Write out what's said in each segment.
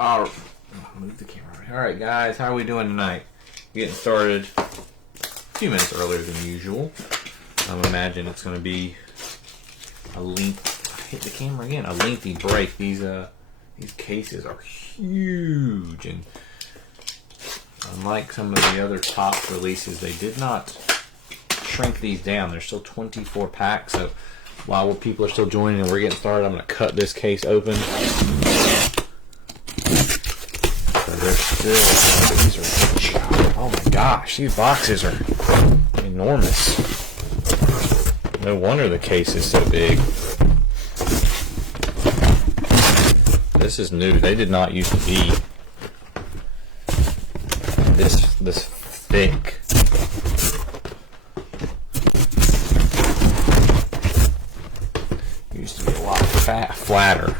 I'll move the camera. Alright guys, how are we doing tonight? Getting started a few minutes earlier than usual. I imagine it's going to be a lengthy break. These cases are huge, and unlike some of the other top releases, they did not shrink these down. They're still 24 packs, so while people are still joining and we're getting started, I'm going to cut this case open. These are, oh my gosh, these boxes are enormous. No wonder the case is so big. This is new. They did not used to be this thick. Used to be a lot flatter.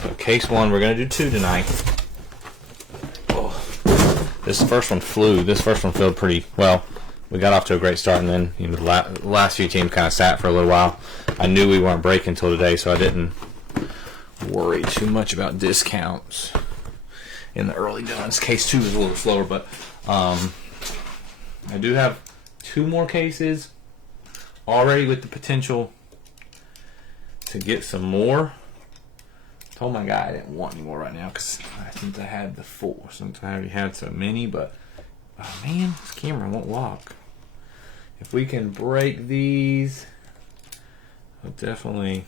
So case one, we're gonna do two tonight. This first one flew. This first one filled pretty well. We got off to a great start, and then the last few teams kind of sat for a little while. I knew we weren't breaking until today, so I didn't worry too much about discounts in the early duns. Case two is a little slower, but I do have two more cases already with the potential to get some more. I told my guy I didn't want any more right now because since I had the four, since I already had so many, but oh man, this camera won't lock. If we can break these, I'll definitely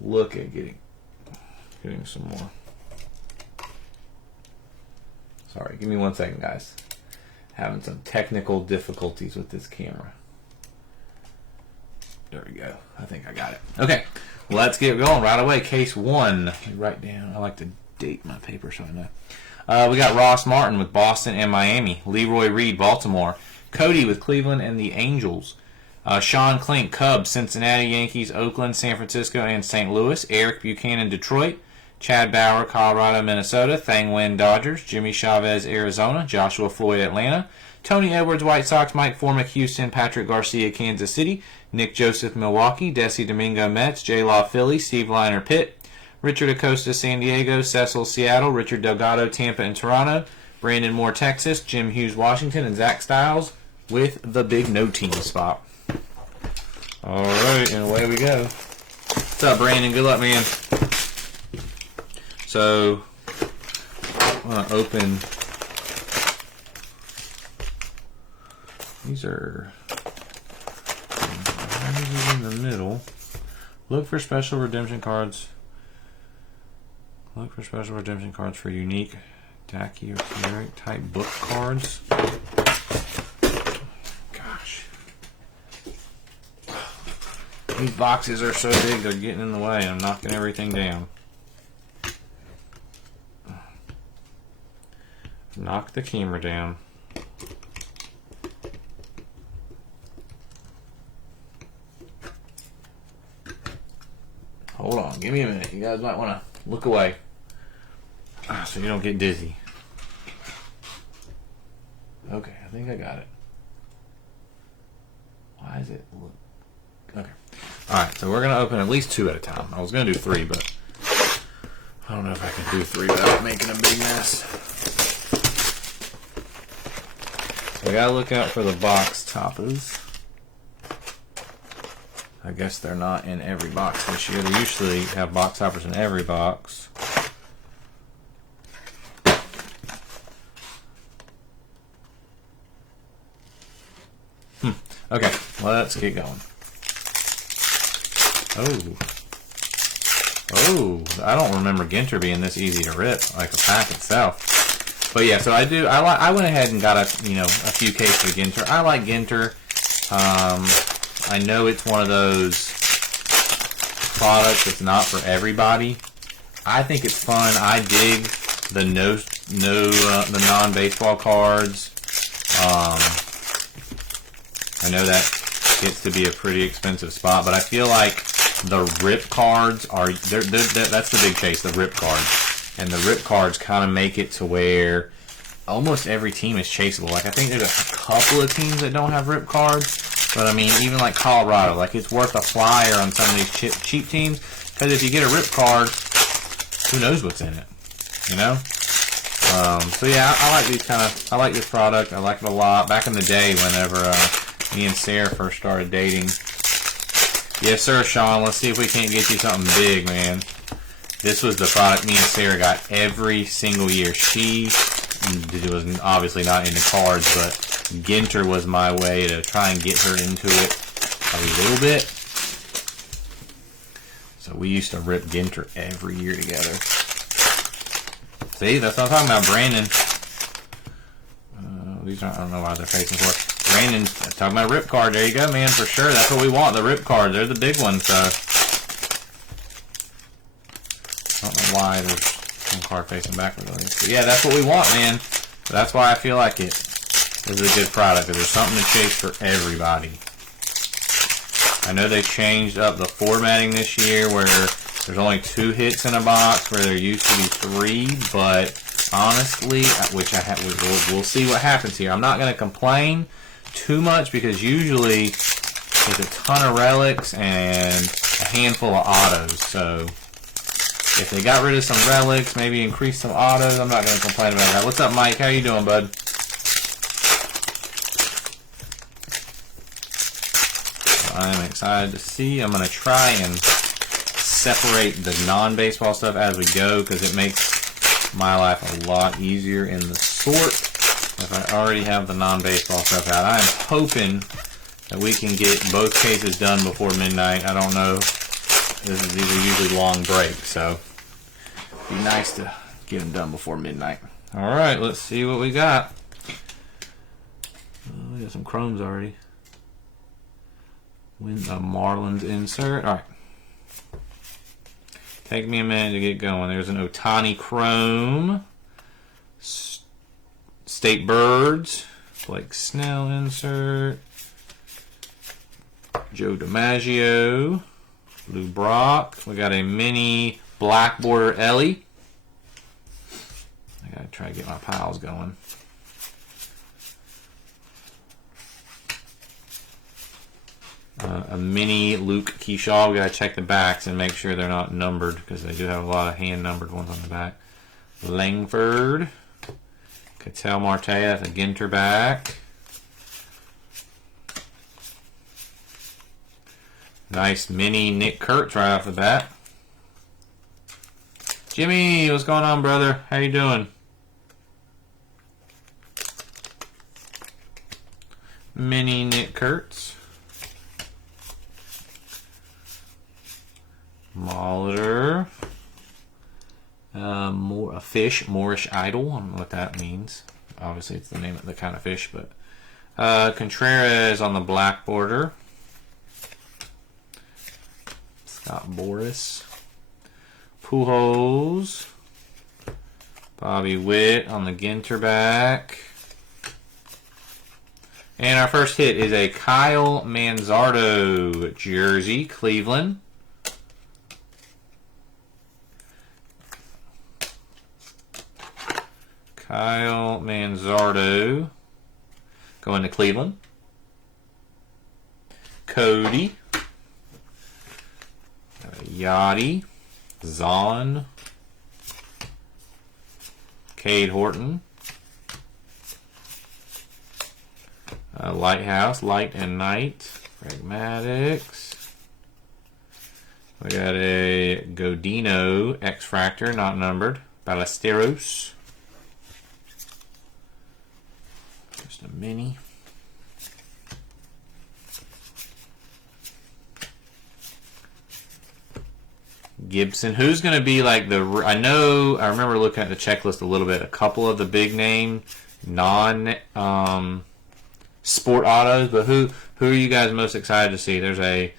look at getting some more. Sorry, give me 1 second, guys. Having some technical difficulties with this camera. There we go. I think I got it. Okay, let's get going right away. Case one. Write down. I like to date my paper so I know. We got Ross Martin with Boston and Miami. Leroy Reed, Baltimore. Cody with Cleveland and the Angels. Sean Klink, Cubs, Cincinnati, Yankees, Oakland, San Francisco, and St. Louis. Eric Buchanan, Detroit. Chad Bauer, Colorado, Minnesota. Thang Nguyen, Dodgers. Jimmy Chavez, Arizona. Joshua Floyd, Atlanta. Tony Edwards, White Sox. Mike Formick, Houston. Patrick Garcia, Kansas City. Nick Joseph, Milwaukee. Desi Domingo, Mets. J. Law, Philly. Steve Liner, Pitt. Richard Acosta, San Diego. Cecil, Seattle. Richard Delgado, Tampa and Toronto. Brandon Moore, Texas. Jim Hughes, Washington. And Zach Stiles with the big no team spot. Alright, and away we go. What's up, Brandon? Good luck, man. So, I'm going to open. These are in the middle. Look for special redemption cards. Look for special redemption cards for unique tachyoceric type book cards. Gosh. These boxes are so big they're getting in the way. I'm knocking everything down. Knock the camera down. Hold on, give me a minute. You guys might want to look away so you don't get dizzy. Okay, I think I got it. Why is it look? Okay. Alright, so we're going to open at least two at a time. I was going to do three, but I don't know if I can do three without making a big mess. We got to look out for the box toppers. I guess they're not in every box this year. They usually have box toppers in every box. Okay, let's get going. Oh, I don't remember Ginter being this easy to rip, like the pack itself. But yeah, so I went ahead and got a few cases of Ginter. I like Ginter. I know it's one of those products that's not for everybody. I think it's fun. I dig the the non-baseball cards. I know that gets to be a pretty expensive spot, but I feel like the rip cards are that's the big case, the rip cards. And the rip cards kind of make it to where almost every team is chaseable. Like, I think there's a couple of teams that don't have rip cards. But, I mean, even like Colorado, like, it's worth a flyer on some of these cheap teams. Because if you get a rip card, who knows what's in it, you know? So yeah, I like these I like this product. I like it a lot. Back in the day, whenever me and Sarah first started dating. Yes, sir, Sean. Let's see if we can't get you something big, man. This was the product me and Sarah got every single year. She was obviously not into cards, but GINTER was my way to try and get her into it a little bit. So we used to rip GINTER every year together. See, that's what I'm talking about, Brandon. These aren't, I don't know why they're facing for. Brandon, talking about rip card. There you go, man, for sure. That's what we want, the rip cards. They're the big ones, so. I don't know why there's one card facing backwards. But yeah, that's what we want, man. That's why I feel like it is a good product, because there's something to chase for everybody. I know they changed up the formatting this year where there's only 2 hits in a box where there used to be 3, but honestly, we'll see what happens here. I'm not going to complain too much because usually there's a ton of relics and a handful of autos. So if they got rid of some relics, maybe increase some autos, I'm not going to complain about that. What's up, Mike? How you doing, bud? I'm excited to see. I'm going to try and separate the non-baseball stuff as we go because it makes my life a lot easier in the sort if I already have the non-baseball stuff out. I'm hoping that we can get both cases done before midnight. I don't know. These are usually long breaks, so it'd be nice to get them done before midnight. All right, let's see what we got. We got some chromes already. Win a Marlins insert. All right. Take me a minute to get going. There's an Ohtani Chrome. State Birds. Blake Snell insert. Joe DiMaggio. Lou Brock. We got a mini black border Ellie. I gotta try to get my piles going. A mini Luke Keyshaw. We gotta check the backs and make sure they're not numbered because they do have a lot of hand numbered ones on the back. Langford, Ketel Marte, that's a GINTER back. Nice mini Nick Kurtz right off the bat. Jimmy, what's going on, brother? How you doing? Mini Nick Kurtz. Molitor. A fish, Moorish Idol. I don't know what that means. Obviously, it's the name of the kind of fish, but Contreras on the black border. Scott Boras. Pujols. Bobby Witt on the GINTER back. And our first hit is a Kyle Manzardo jersey, Cleveland. Kyle Manzardo going to Cleveland. Cody. Yachty. Zahn. Cade Horton. Lighthouse, Light and Night. Pragmatics. We got a Godino X-Fractor, not numbered. Ballesteros. Just a mini. Gibson. Who's going to be like the... I remember looking at the checklist a little bit. A couple of the big name sport autos, but who are you guys most excited to see? There's a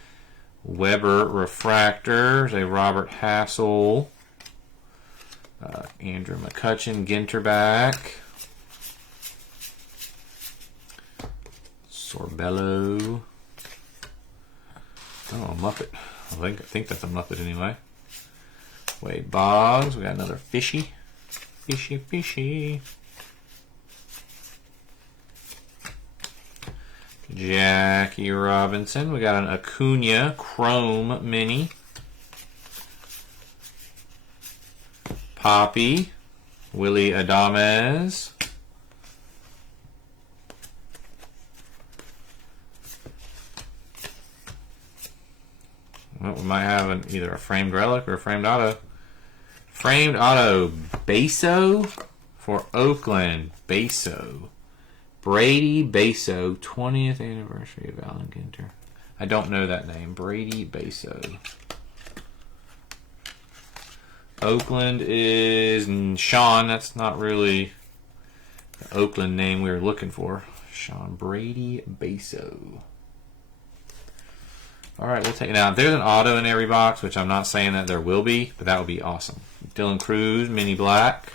Weber Refractor. There's a Robert Hassel. Andrew McCutchen GINTER back. Sorbello. Oh, a Muppet. I think that's a Muppet anyway. Wade Boggs. We got another fishy. Fishy. Jackie Robinson. We got an Acuna Chrome Mini. Poppy, Willie Adames. Well, we might have either a framed relic or a framed auto. Framed auto, Basso for Oakland. Basso. Brady Basso, 20th anniversary of Allen Ginter. I don't know that name. Brady Basso. Oakland is Sean. That's not really the Oakland name we were looking for. Sean Brady Basso. All right, we'll take it out. There's an auto in every box, which I'm not saying that there will be, but that would be awesome. Dylan Cruz, mini black.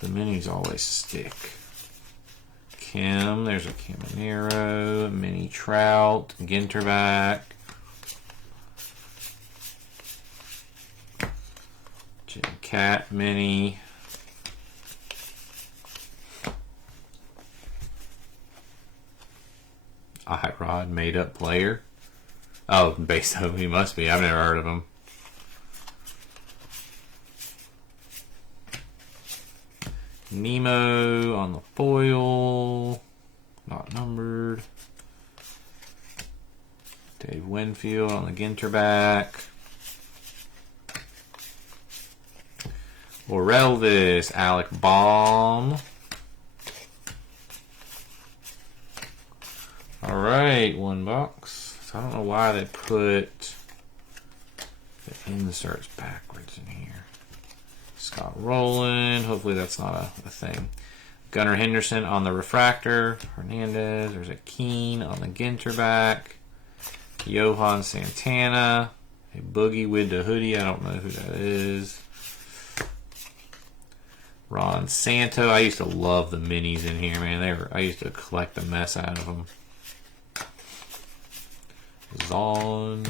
The minis always stick. Kim, there's a Caminero, mini Trout, Ginter back. Jim Cat mini. Irod, made up player. Oh, Basso, he must be. I've never heard of him. Nemo on the foil. Not numbered. Dave Winfield on the Ginter back. Orelvis, Alec Baum. All right, one box. So I don't know why they put the inserts backwards in here. Scott Rowland. Hopefully that's not a thing. Gunnar Henderson on the refractor. Hernandez. There's a Keene on the Ginter back. Johan Santana. A Boogie with the hoodie. I don't know who that is. Ron Santo. I used to love the minis in here, man. I used to collect the mess out of them. Zon.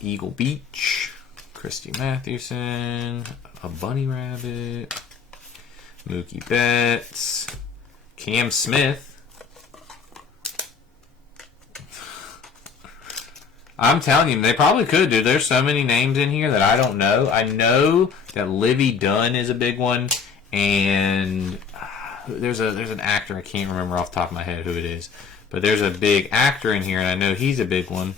Eagle Beach. Christy Mathewson. A Bunny Rabbit. Mookie Betts. Cam Smith. I'm telling you, they probably could, dude. There's so many names in here that I don't know. I know that Livy Dunn is a big one, and there's an actor, I can't remember off the top of my head who it is, but there's a big actor in here, and I know he's a big one.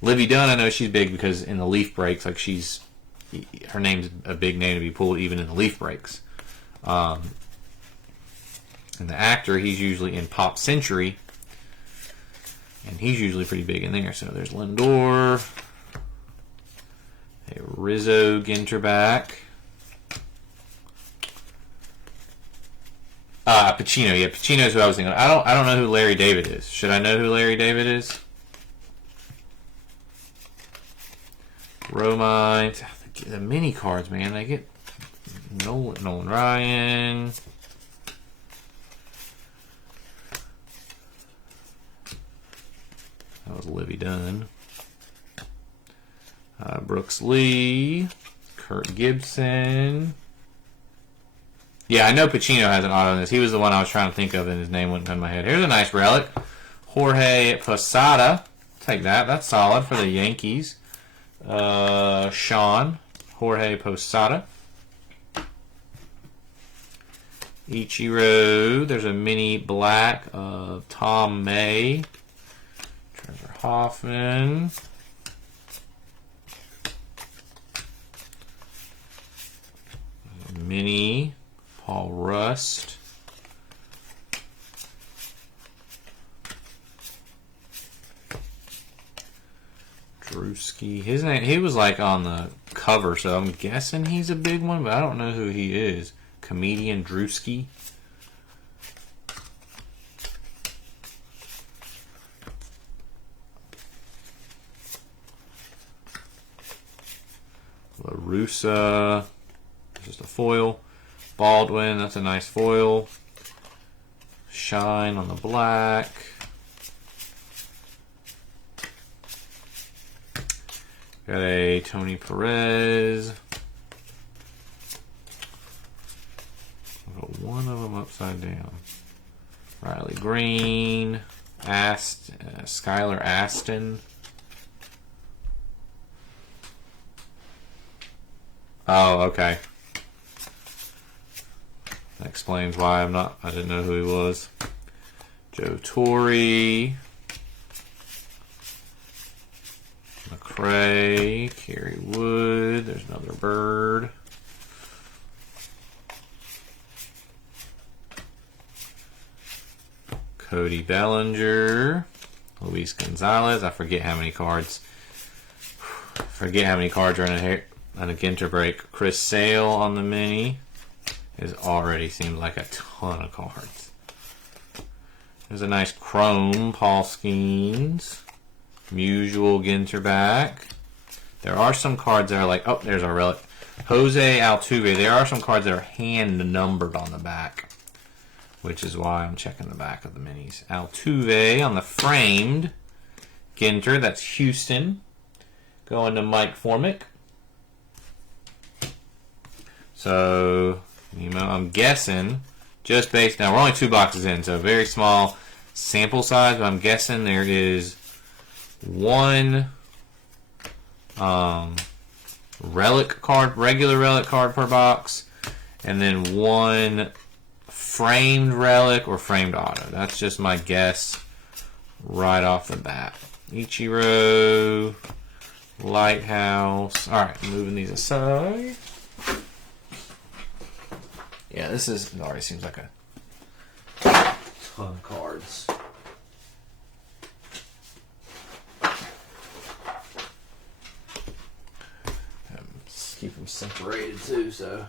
Livy Dunn, I know she's big because in the leaf breaks, like her name's a big name to be pulled even in the leaf breaks. And the actor, he's usually in Pop Century, and he's usually pretty big in there. So there's Lindor. A Rizzo Ginter back. Pacino. Yeah, Pacino's who I was thinking. I don't know who Larry David is. Should I know who Larry David is? Romine. The mini cards, man. They get Nolan Ryan. That was Livy Dunn. Brooks Lee. Kurt Gibson. Yeah, I know Pacino has an auto in this. He was the one I was trying to think of, and his name wouldn't come in my head. Here's a nice relic. Jorge Posada. Take that. That's solid for the Yankees. Sean. Jorge Posada. Ichiro. There's a mini black of Tom May. Trevor Hoffman. Mini Paul Rust. Drewski. His name, he was like on the cover, so I'm guessing he's a big one, but I don't know who he is. Comedian Drewski. LaRussa. Just a foil. Baldwin, that's a nice foil. Shine on the black. Got a Tony Perez. I've got one of them upside down. Riley Green. Skylar Aston. Oh, okay. That explains why I didn't know who he was. Joe Torre. McRae. Kerry Wood. There's another bird. Cody Bellinger. Luis Gonzalez. I forget how many cards. Are in a Ginter break. Chris Sale on the mini. It already seems like a ton of cards. There's a nice chrome Paul Skeens. Mutual Ginter back. There are some cards that are like, oh, there's our relic. Jose Altuve. There are some cards that are hand numbered on the back, which is why I'm checking the back of the minis. Altuve on the framed Ginter. That's Houston. Going to Mike Formick. So, I'm guessing, just based, now we're only 2 boxes in, so very small sample size, but I'm guessing there is one relic card, regular relic card per box, and then one framed relic or framed auto. That's just my guess right off the bat. Ichiro, Lighthouse. Alright, moving these aside. Yeah, it already seems like a ton of cards. Just keep them separated too, so.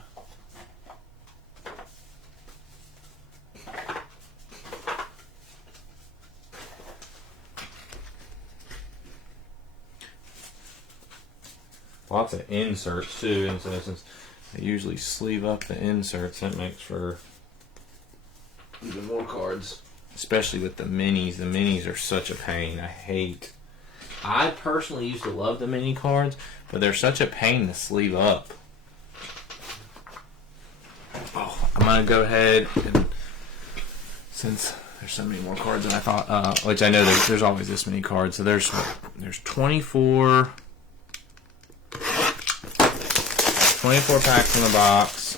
Lots of inserts too, and so since I usually sleeve up the inserts, that makes for even more cards. Especially with the minis. The minis are such a pain. I personally used to love the mini cards, but they're such a pain to sleeve up. Oh, I'm going to go ahead and, since there's so many more cards than I thought, which I know there's always this many cards, so there's 24 packs in the box,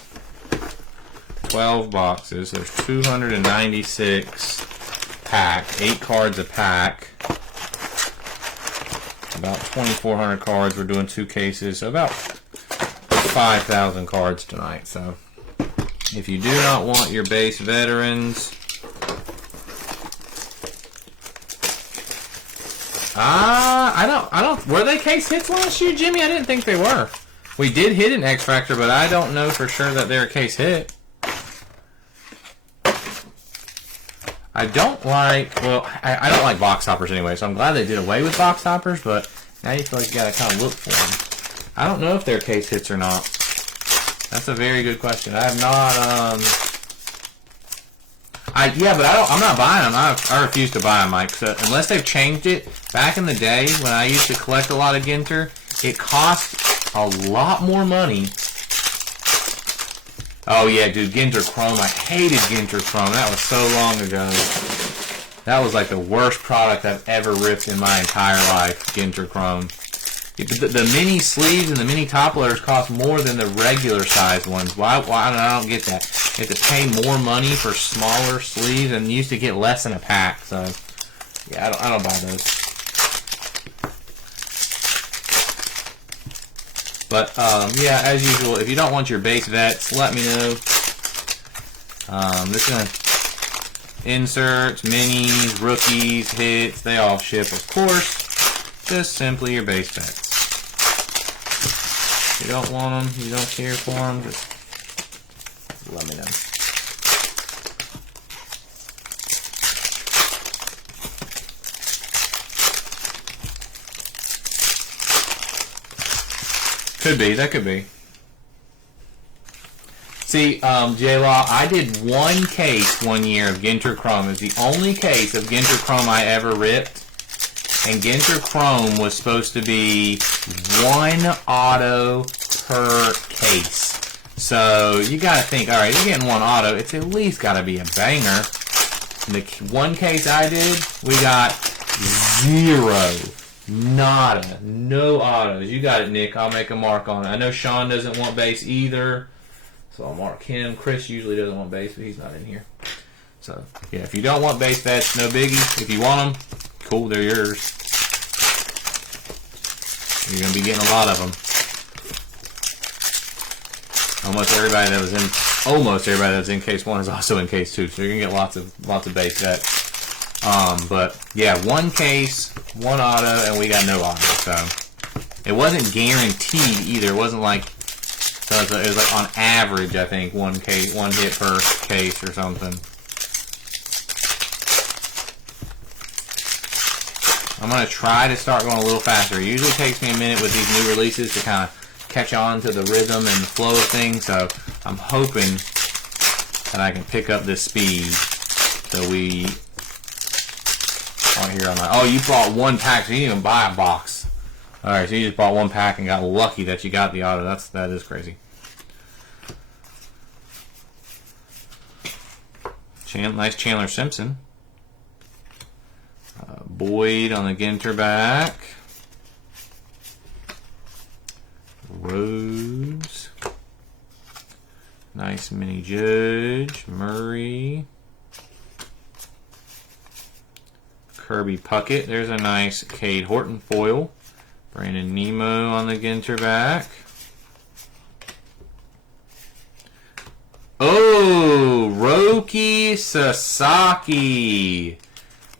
12 boxes, there's 296 pack, 8 cards a pack, about 2,400 cards. We're doing 2 cases, so about 5,000 cards tonight. So if you do not want your base veterans, I don't, were they case hits last year, Jimmy? I didn't think they were. We did hit an X Factor, but I don't know for sure that they're a case hit. I don't like box toppers anyway, so I'm glad they did away with box toppers, but now you feel like you gotta kind of look for them. I don't know if they're case hits or not. That's a very good question. I have not, I'm not buying them. I refuse to buy them, Mike. So unless they've changed it, back in the day when I used to collect a lot of Ginter, it cost a lot more money. Oh yeah, dude, Ginter Chrome. I hated Ginter Chrome. That was so long ago. That was like the worst product I've ever ripped in my entire life, Ginter Chrome. The mini sleeves and the mini top loaders cost more than the regular size ones. Why? I don't get that. You have to pay more money for smaller sleeves, and you used to get less in a pack. So, yeah, I don't buy those. But, yeah, as usual, if you don't want your base vets, let me know. This is going to inserts, minis, rookies, hits, they all ship, of course. Just simply your base vets. If you don't want them, you don't care for them, just let me know. Could be, that could be. See, J-Law, I did one case one year of Ginter Chrome. It was the only case of Ginter Chrome I ever ripped. And Ginter Chrome was supposed to be one auto per case. So you got to think, all right, you're getting one auto. It's at least got to be a banger. In the one case I did, we got 0. Nada. No autos. You got it, Nick. I'll make a mark on it. I know Sean doesn't want base either, so I'll mark him. Chris usually doesn't want base, but he's not in here. So, yeah, if you don't want base bets, no biggie. If you want them, cool, they're yours. You're going to be getting a lot of them. Almost everybody that was in case 1 is also in case 2, so you're going to get lots of base bets. But yeah, 1 case, 1 auto, and we got no auto. So it wasn't guaranteed either. It wasn't like, so it was like on average, I think 1 hit per case or something. I'm gonna try to start going a little faster. It usually takes me a minute with these new releases to kind of catch on to the rhythm and the flow of things. So I'm hoping that I can pick up this speed so we. Here on my, oh, you bought 1 pack, so you didn't even buy a box. Alright, so you just bought 1 pack and got lucky that you got the auto. That is crazy. Nice Chandler Simpson. Boyd on the Ginter back. Rhodes. Nice mini Judge. Murray. Kirby Puckett. There's a nice Cade Horton foil. Brandon Nemo on the Ginter back. Oh, Roki Sasaki.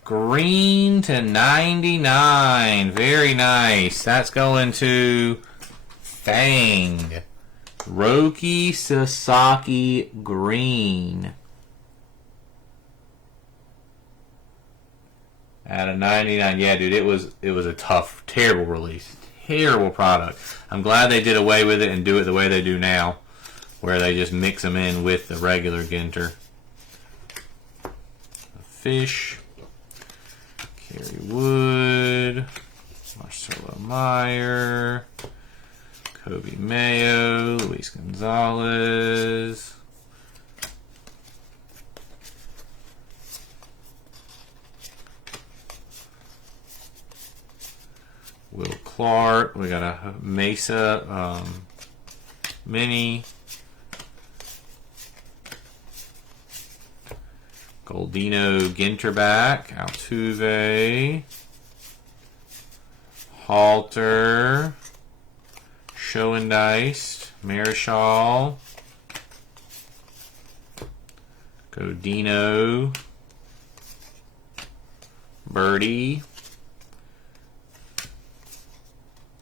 Green to 99. Very nice. That's going to Fang. Roki Sasaki green. Out of 99. Yeah, dude, it was a tough, terrible release. Terrible product. I'm glad they did away with it and do it the way they do now, where they just mix them in with the regular Ginter. Fish. Kerry Wood. Marcelo Meyer. Kobe Mayo. Luis Gonzalez. Will Clark. We got a Mesa mini. Goldino Ginter back. Altuve. Halter. Schoendice. Marischal. Godino. Birdie.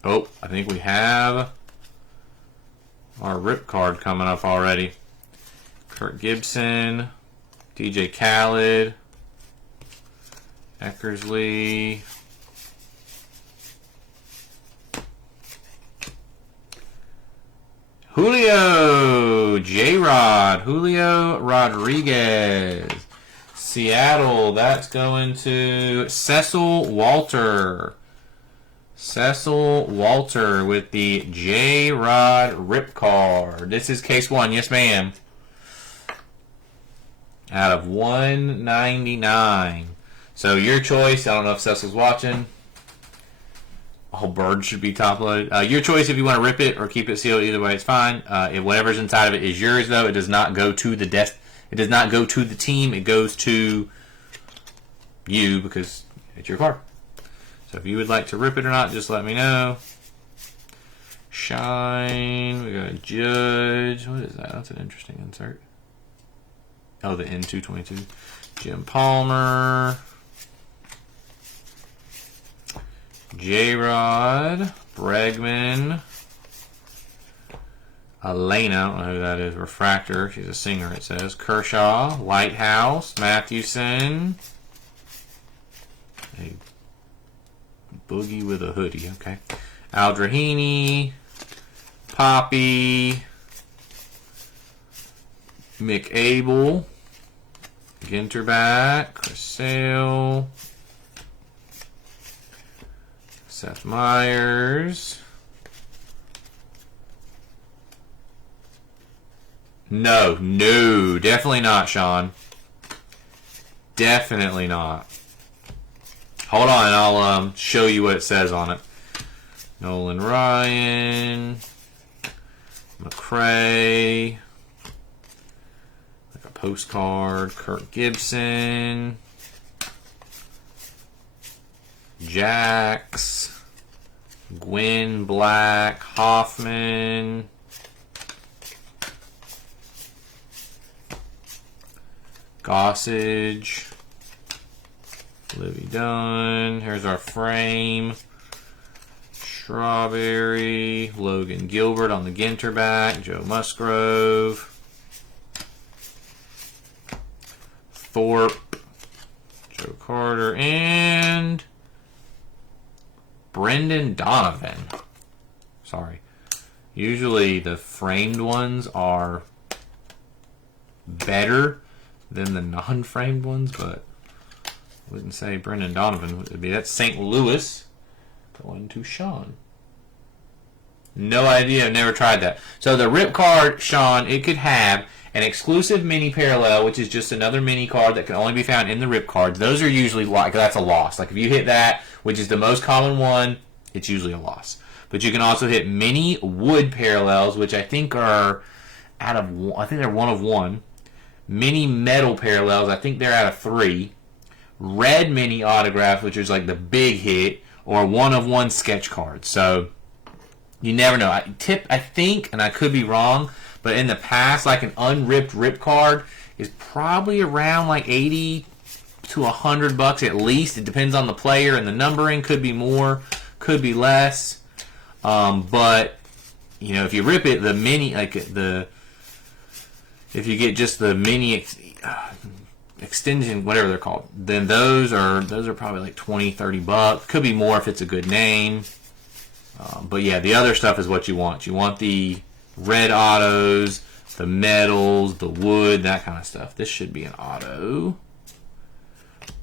Oh, I think we have our rip card coming up already. Kurt Gibson, DJ Khaled, Eckersley, Julio, J-Rod, Julio Rodriguez, Seattle, that's going to Cecil Walter. Cecil Walter with the J-Rod Rip Card. This is case 1. Yes, ma'am. Out of 199. So your choice. I don't know if Cecil's watching. Whole bird should be top loaded. Your choice if you want to rip it or keep it sealed. Either way, it's fine. If whatever's inside of it is yours, though. It does not go to the desk. It does not go to the team. It goes to you because it's your card. So if you would like to rip it or not, just let me know. Shine. We got a Judge. What is that? That's an interesting insert. Oh, the N222. Jim Palmer. J-Rod. Bregman. Elena. I don't know who that is. Refractor. She's a singer, it says. Kershaw. Lighthouse. Mathewson. A Boogie with a hoodie, okay. Aldrahini, Poppy, McAble, Ginter back, Chris Sale, Seth Meyers. No, definitely not, Sean. Definitely not. Hold on, I'll show you what it says on it. Nolan Ryan, McCray, like a postcard, Kirk Gibson, Jax, Gwynn, Black, Hoffman, Gossage, Livy Dunn. Here's our frame. Strawberry, Logan Gilbert on the Ginter back, Joe Musgrove, Thorpe, Joe Carter, and Brendan Donovan. Sorry. Usually the framed ones are better than the non-framed ones, but I wouldn't say Brendan Donovan would be. That's St. Louis. Going to Sean. No idea. I've never tried that. So the rip card, Sean, it could have an exclusive mini parallel, which is just another mini card that can only be found in the rip cards. Those are usually like, that's a loss. Like if you hit that, which is the most common one, it's usually a loss. But you can also hit mini wood parallels, which I think are out of, I think they're 1 of 1. Mini metal parallels, I think they're out of 3. Red mini autograph, which is like the big hit, or 1 of 1 sketch cards. So you never know. I think, and I could be wrong, but in the past, like an unripped rip card is probably around like $80 to $100 at least. It depends on the player and the numbering. Could be more, could be less. But you know, if you rip it, the mini, like if you get just the mini extension, whatever they're called, then those are probably like $20-$30. Could be more if it's a good name. But yeah, the other stuff is what you want. You want the red autos, the metals, the wood, that kind of stuff. This should be an auto.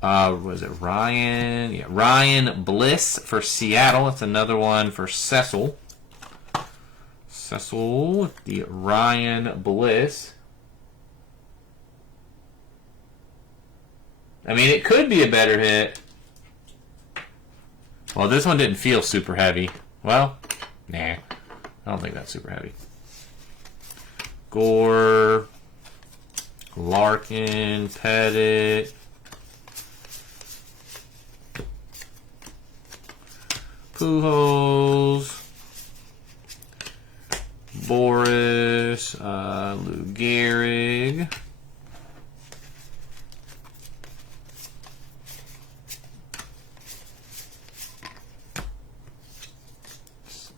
Was it Ryan? Yeah, Ryan Bliss for Seattle. That's another one for Cecil. Cecil, the Ryan Bliss. I mean, it could be a better hit. Well, this one didn't feel super heavy. Well, nah. I don't think that's super heavy. Gore, Larkin, Pettit, Pujols, Boris, Lou Gehrig,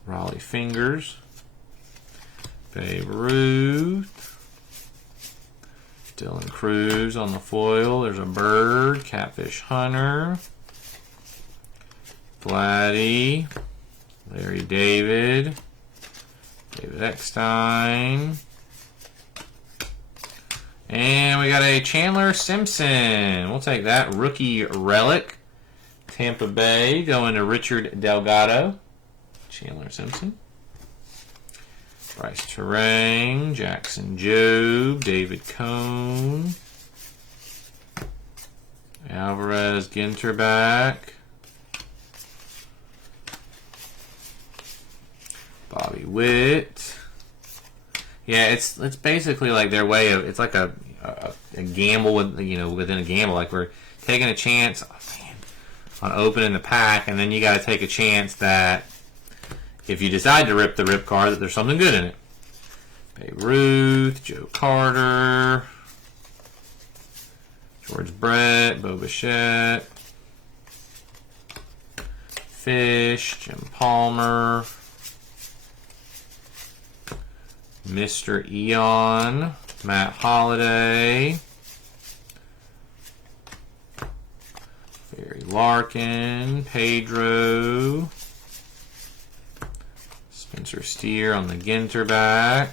Raleigh Fingers, Babe Ruth, Dylan Cruz on the foil. There's a bird, Catfish Hunter, Vladdy, Larry David, David Eckstein, and we got a Chandler Simpson. We'll take that. Rookie relic, Tampa Bay, going to Richard Delgado. Chandler Simpson. Bryce Terang, Jackson Jobe, David Cone, Alvarez Ginter back, Bobby Witt. Yeah, it's basically like their way of, it's like a gamble with, you know, within a gamble. Like we're taking a chance on opening the pack, and then you got to take a chance that if you decide to rip the rip card, that there's something good in it. Babe Ruth, Joe Carter, George Brett, Bo Bichette, Fish, Jim Palmer, Mr. Eon, Matt Holliday, Barry Larkin, Pedro, Spencer Steer on the Ginter back,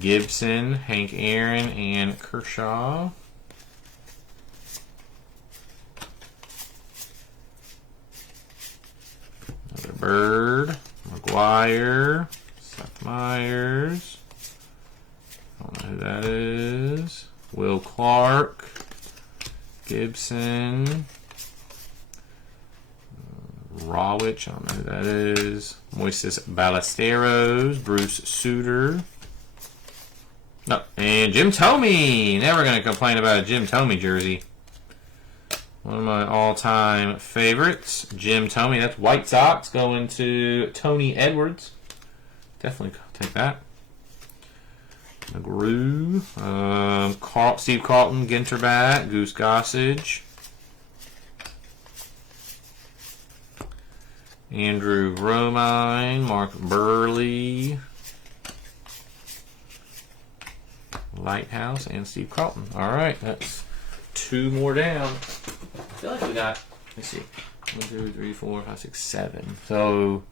Gibson, Hank Aaron, and Kershaw. Another bird, McGuire, Seth Myers. I don't know who that is. Will Clark, Gibson, Rawich, I don't know who that is. Moises Ballesteros, Bruce Sutter. No, and Jim Thome. Never going to complain about a Jim Thome jersey. One of my all-time favorites, Jim Thome. That's White Sox going to Tony Edwards. Definitely take that. McGrew, Steve Carlton, Ginter bat, Goose Gossage. Andrew Romine, Mark Burley, Lighthouse, and Steve Carlton. All right, that's 2 more down. I feel like we got, let me see, 1, 2, 3, 4, 5, 6, 7. So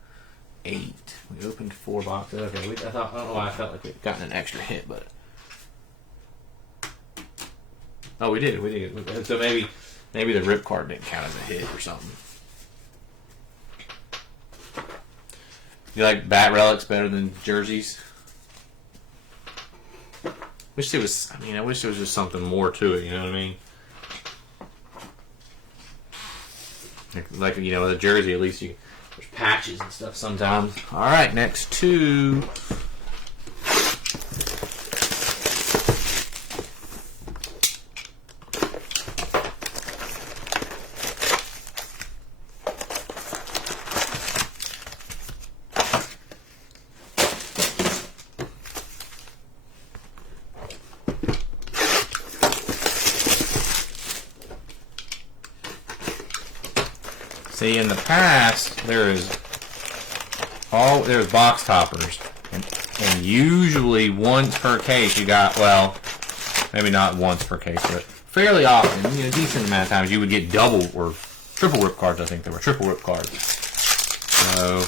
8. We opened 4 boxes. Okay, I don't know why I felt like we'd gotten an extra hit, but oh, we did. So maybe the rip card didn't count as a hit or something. You like bat relics better than jerseys? Wish there was. I mean, I wish there was just something more to it. You know what I mean? Like you know, with a jersey, at least there's patches and stuff sometimes. All right, next 2. See, in the past, there's box toppers, and usually once per case you got, well, maybe not once per case, but fairly often, a decent amount of times you would get double or triple rip cards. I think there were triple rip cards. So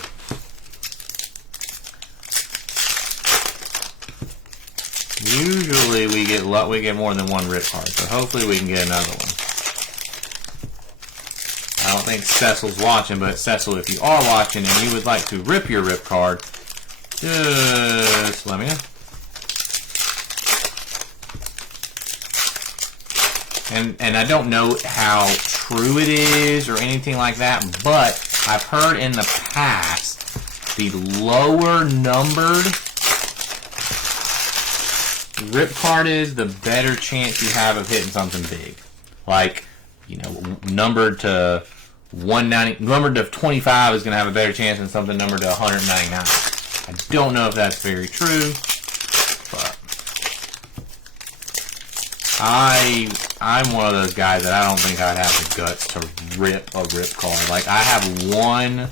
usually we get more than 1 rip card. So hopefully we can get another one. I don't think Cecil's watching, but Cecil, if you are watching and you would like to rip your rip card, just let me know. And I don't know how true it is or anything like that, but I've heard in the past the lower numbered rip card is, the better chance you have of hitting something big. Like, you know, numbered to 190, numbered to 25 is going to have a better chance than something numbered to 199. I don't know if that's very true, but I'm one of those guys that I don't think I'd have the guts to rip a rip card. Like, I have 1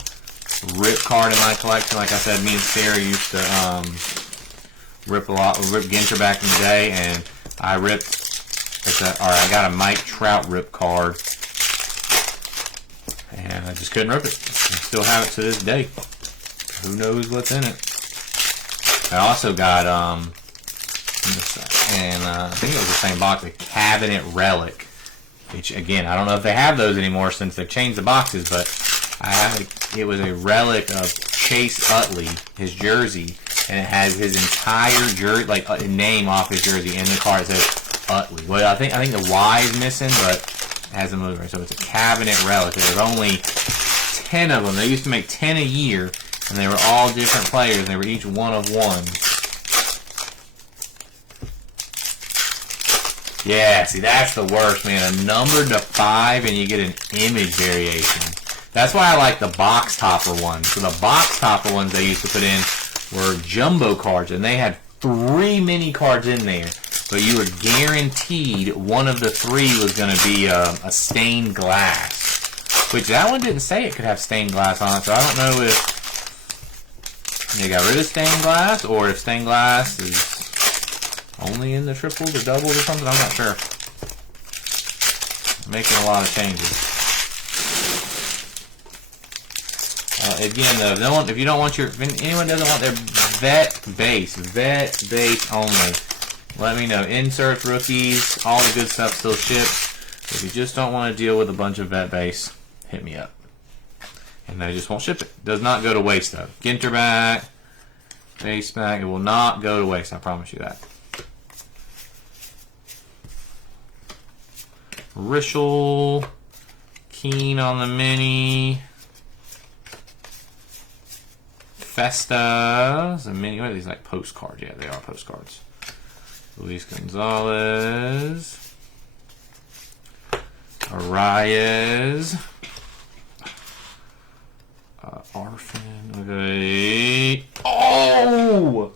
rip card in my collection. Like I said, me and Sarah used to rip Ginter back in the day, and I got a Mike Trout rip card, and I just couldn't rip it. I still have it to this day. Who knows what's in it? I also got I think it was the same box, a Cabinet Relic, which again, I don't know if they have those anymore since they've changed the boxes, but it was a relic of Chase Utley, his jersey, and it has his entire jersey, like a name off his jersey in the card. It says Utley. Well, I think the Y is missing, but it has a mover. So it's a Cabinet Relic. There's only 10 of them. They used to make 10 a year, and they were all different players. They were each 1 of 1. Yeah, see, that's the worst, man. A number to 5, and you get an image variation. That's why I like the box topper ones. So the box topper ones they used to put in were jumbo cards, and they had 3 mini cards in there. But you were guaranteed one of the 3 was going to be a stained glass. Which, that one didn't say it could have stained glass on it, so I don't know if they got rid of stained glass, or if stained glass is only in the triples or doubles or something. I'm not sure. Making a lot of changes. Again, though, if anyone doesn't want their vet base only, let me know. Inserts, rookies, all the good stuff still ships. If you just don't want to deal with a bunch of vet base, hit me up. And they just won't ship it. Does not go to waste, though. Ginter back, base back, it will not go to waste. I promise you that. Rischel. Keen on the mini. Festa. Is a mini. What are these, like postcards? Yeah, they are postcards. Luis Gonzalez. Arias. Arfin. Okay. Oh!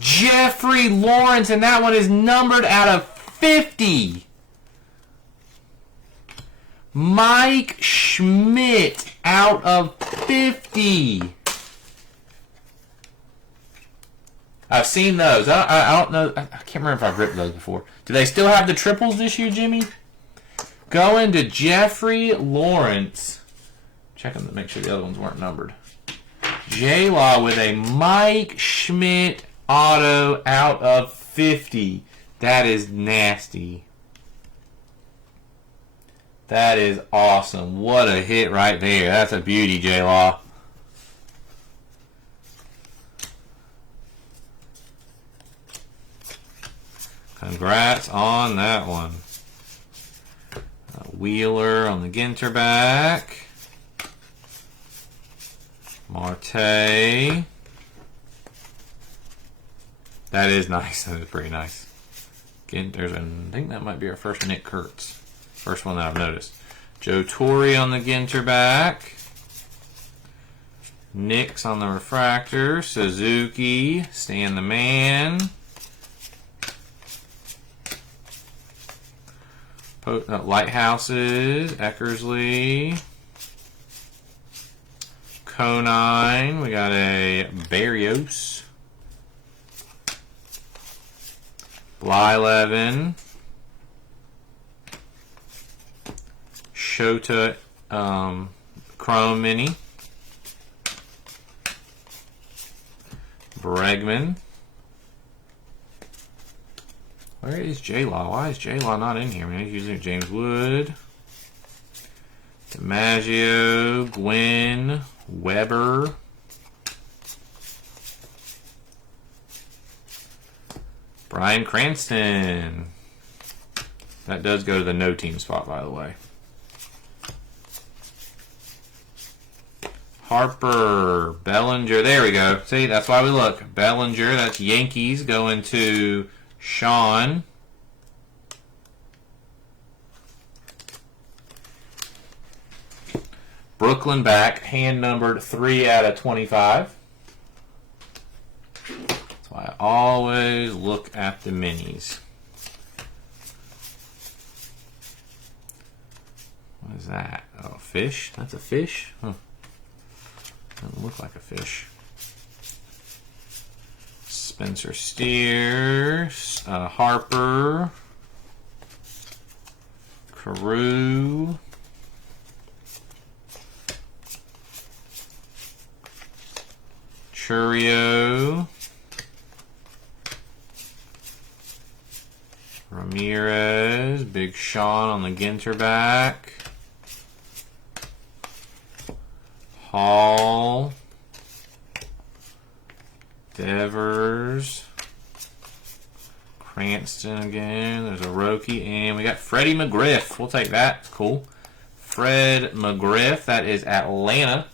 Jeffrey Lawrence, and that one is numbered out of 50. Mike Schmidt out of 50. I've seen those. I don't know. I can't remember if I've ripped those before. Do they still have the triples this year, Jimmy? Going to Jeffrey Lawrence. Checking to make sure the other ones weren't numbered. J-Law with a Mike Schmidt auto out of 50. That is nasty. That is awesome. What a hit right there. That's a beauty, J-Law. Congrats on that one. Wheeler on the Ginter back. Marte. That is nice. That is pretty nice. Ginter's, and I think that might be our first Nick Kurtz. First one that I've noticed. Joe Torre on the Ginter back. Nix on the refractor. Suzuki. Stan the Man. Lighthouses. Eckersley. Conine. We got a Barrios. Blyleven. Shota Chrome Mini. Bregman. Where is J-Law? Why is J-Law not in here, man? He's using James Wood. DiMaggio. Gwynn. Weber. Brian Cranston. That does go to the no team spot, by the way. Harper. Bellinger. There we go. See, that's why we look. Bellinger. That's Yankees going to Sean. Brooklyn back. Hand numbered 3 out of 25. That's why I always look at the minis. What is that? Oh, fish? That's a fish? Huh. Doesn't look like a fish. Spencer Steer. Harper. Carew. Churio. Ramirez. Big Sean on the Ginter back. Hall. Devers. Cranston again. There's a Roki. And we got Freddie McGriff. We'll take that. It's cool. Fred McGriff. That is Atlanta.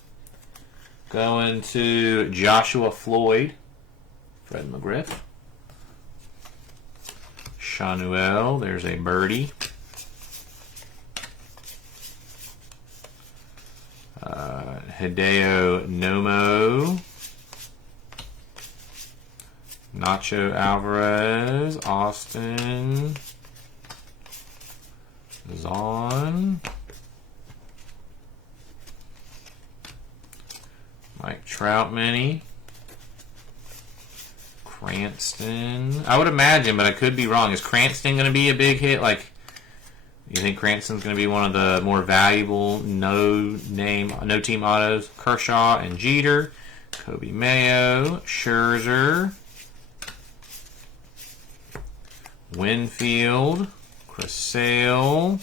Going to Joshua Floyd. Fred McGriff. Shanuel. There's a birdie. Hideo Nomo. Nacho Alvarez. Austin. Zahn. Mike Trout mini. Cranston. I would imagine, but I could be wrong. Is Cranston going to be a big hit? Like, you think Cranston's going to be one of the more valuable no team autos? Kershaw and Jeter. Kobe Mayo. Scherzer. Winfield. Chris Sale.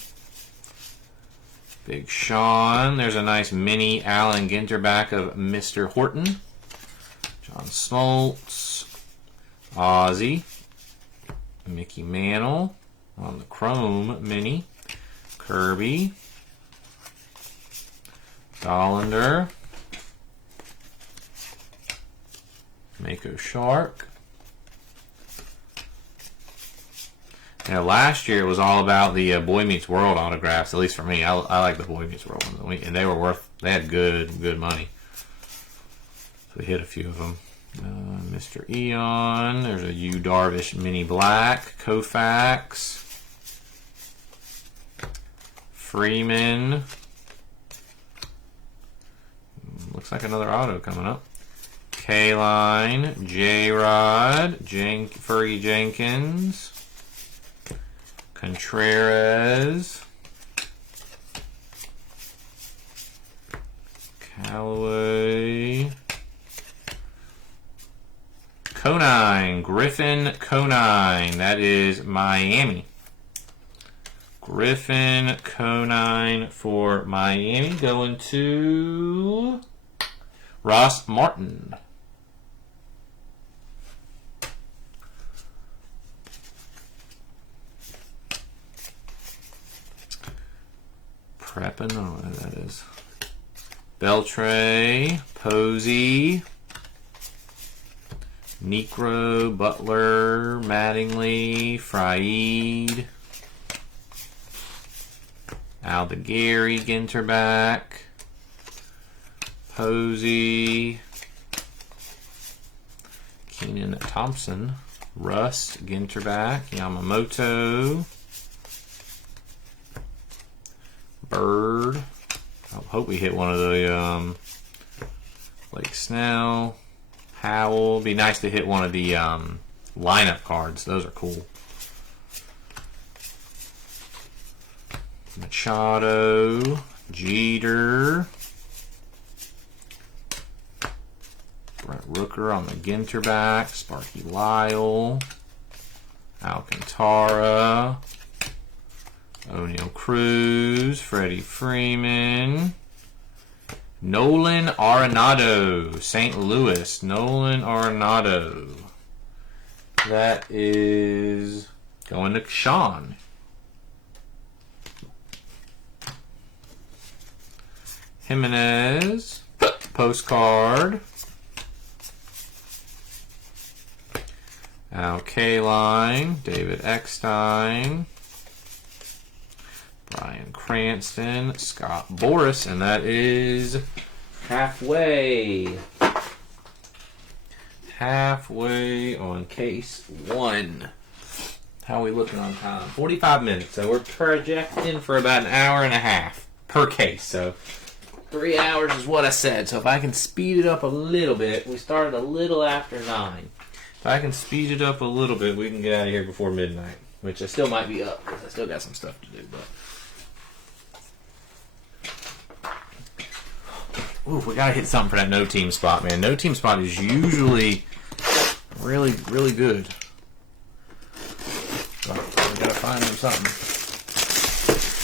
Big Sean. There's a nice mini Allen Ginter back of Mr. Horton. John Smoltz. Ozzy. Mickey Mantle on the Chrome mini. Kirby, Dollander, Mako Shark. You know, last year it was all about the Boy Meets World autographs. At least for me, I like the Boy Meets World ones, and they were worth. They had good money. So we hit a few of them. Mr. Eon. There's a Yu Darvish Mini Black, Koufax, Freeman. Looks like another auto coming up. K-Line, J-Rod, Fergie Jenkins, Contreras, Callaway, Conine, Griffin Conine. That is Miami. Griffin Conine for Miami. Going to Ross Martin. Prepping, I don't know what that is. Beltray, Posey, Necro, Butler, Mattingly, Fried, Aldegary, Ginter back, Posey, Keenan Thompson, Russ, Ginter back, Yamamoto, Bird. I hope we hit one of the Blake Snell, Howell. Be nice to hit one of the lineup cards. Those are cool. Machado, Jeter, Brent Rooker on the Ginter back, Sparky Lyle, Alcantara, O'Neal Cruz, Freddie Freeman, Nolan Arenado, St. Louis, Nolan Arenado. That is going to Sean. Jimenez, postcard. Al Kaline, David Eckstein, Brian Cranston, Scott Boras, and that is halfway. Halfway on case one. How are we looking on time? 45 minutes. So we're projecting for about an hour and a half per case. So 3 hours is what I said. So if I can speed it up a little bit, we started a little after 9. If I can speed it up a little bit, we can get out of here before midnight. Which I still might be up because I still got some stuff to do. But ooh, we gotta hit something for that no team spot, man. No team spot is usually really, really good. But we gotta find him something.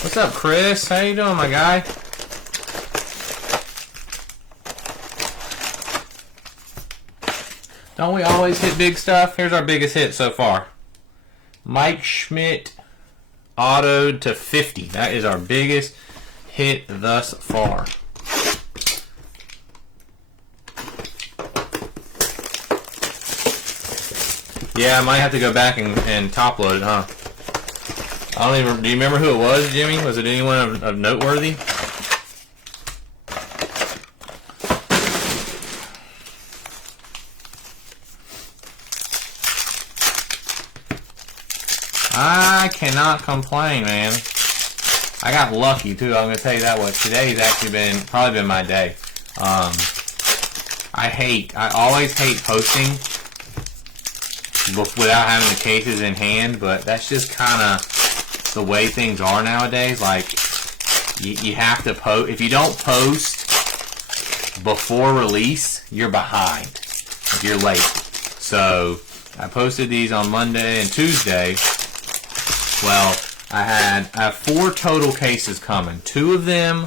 What's up, Chris? How you doing, my guy? Don't we always hit big stuff? Here's our biggest hit so far. Mike Schmidt autoed to 50. That is our biggest hit thus far. Yeah, I might have to go back and top load it, huh? I don't even. Do you remember who it was, Jimmy? Was it anyone of noteworthy? I cannot complain, man. I got lucky too. I'm gonna tell you that what today's actually probably been my day. I always hate posting without having the cases in hand, but that's just kind of the way things are nowadays. Like you have to post. If you don't post before release, you're behind. If you're late. So I posted these on Monday and Tuesday. Well, I have 4 total cases coming. 2 of them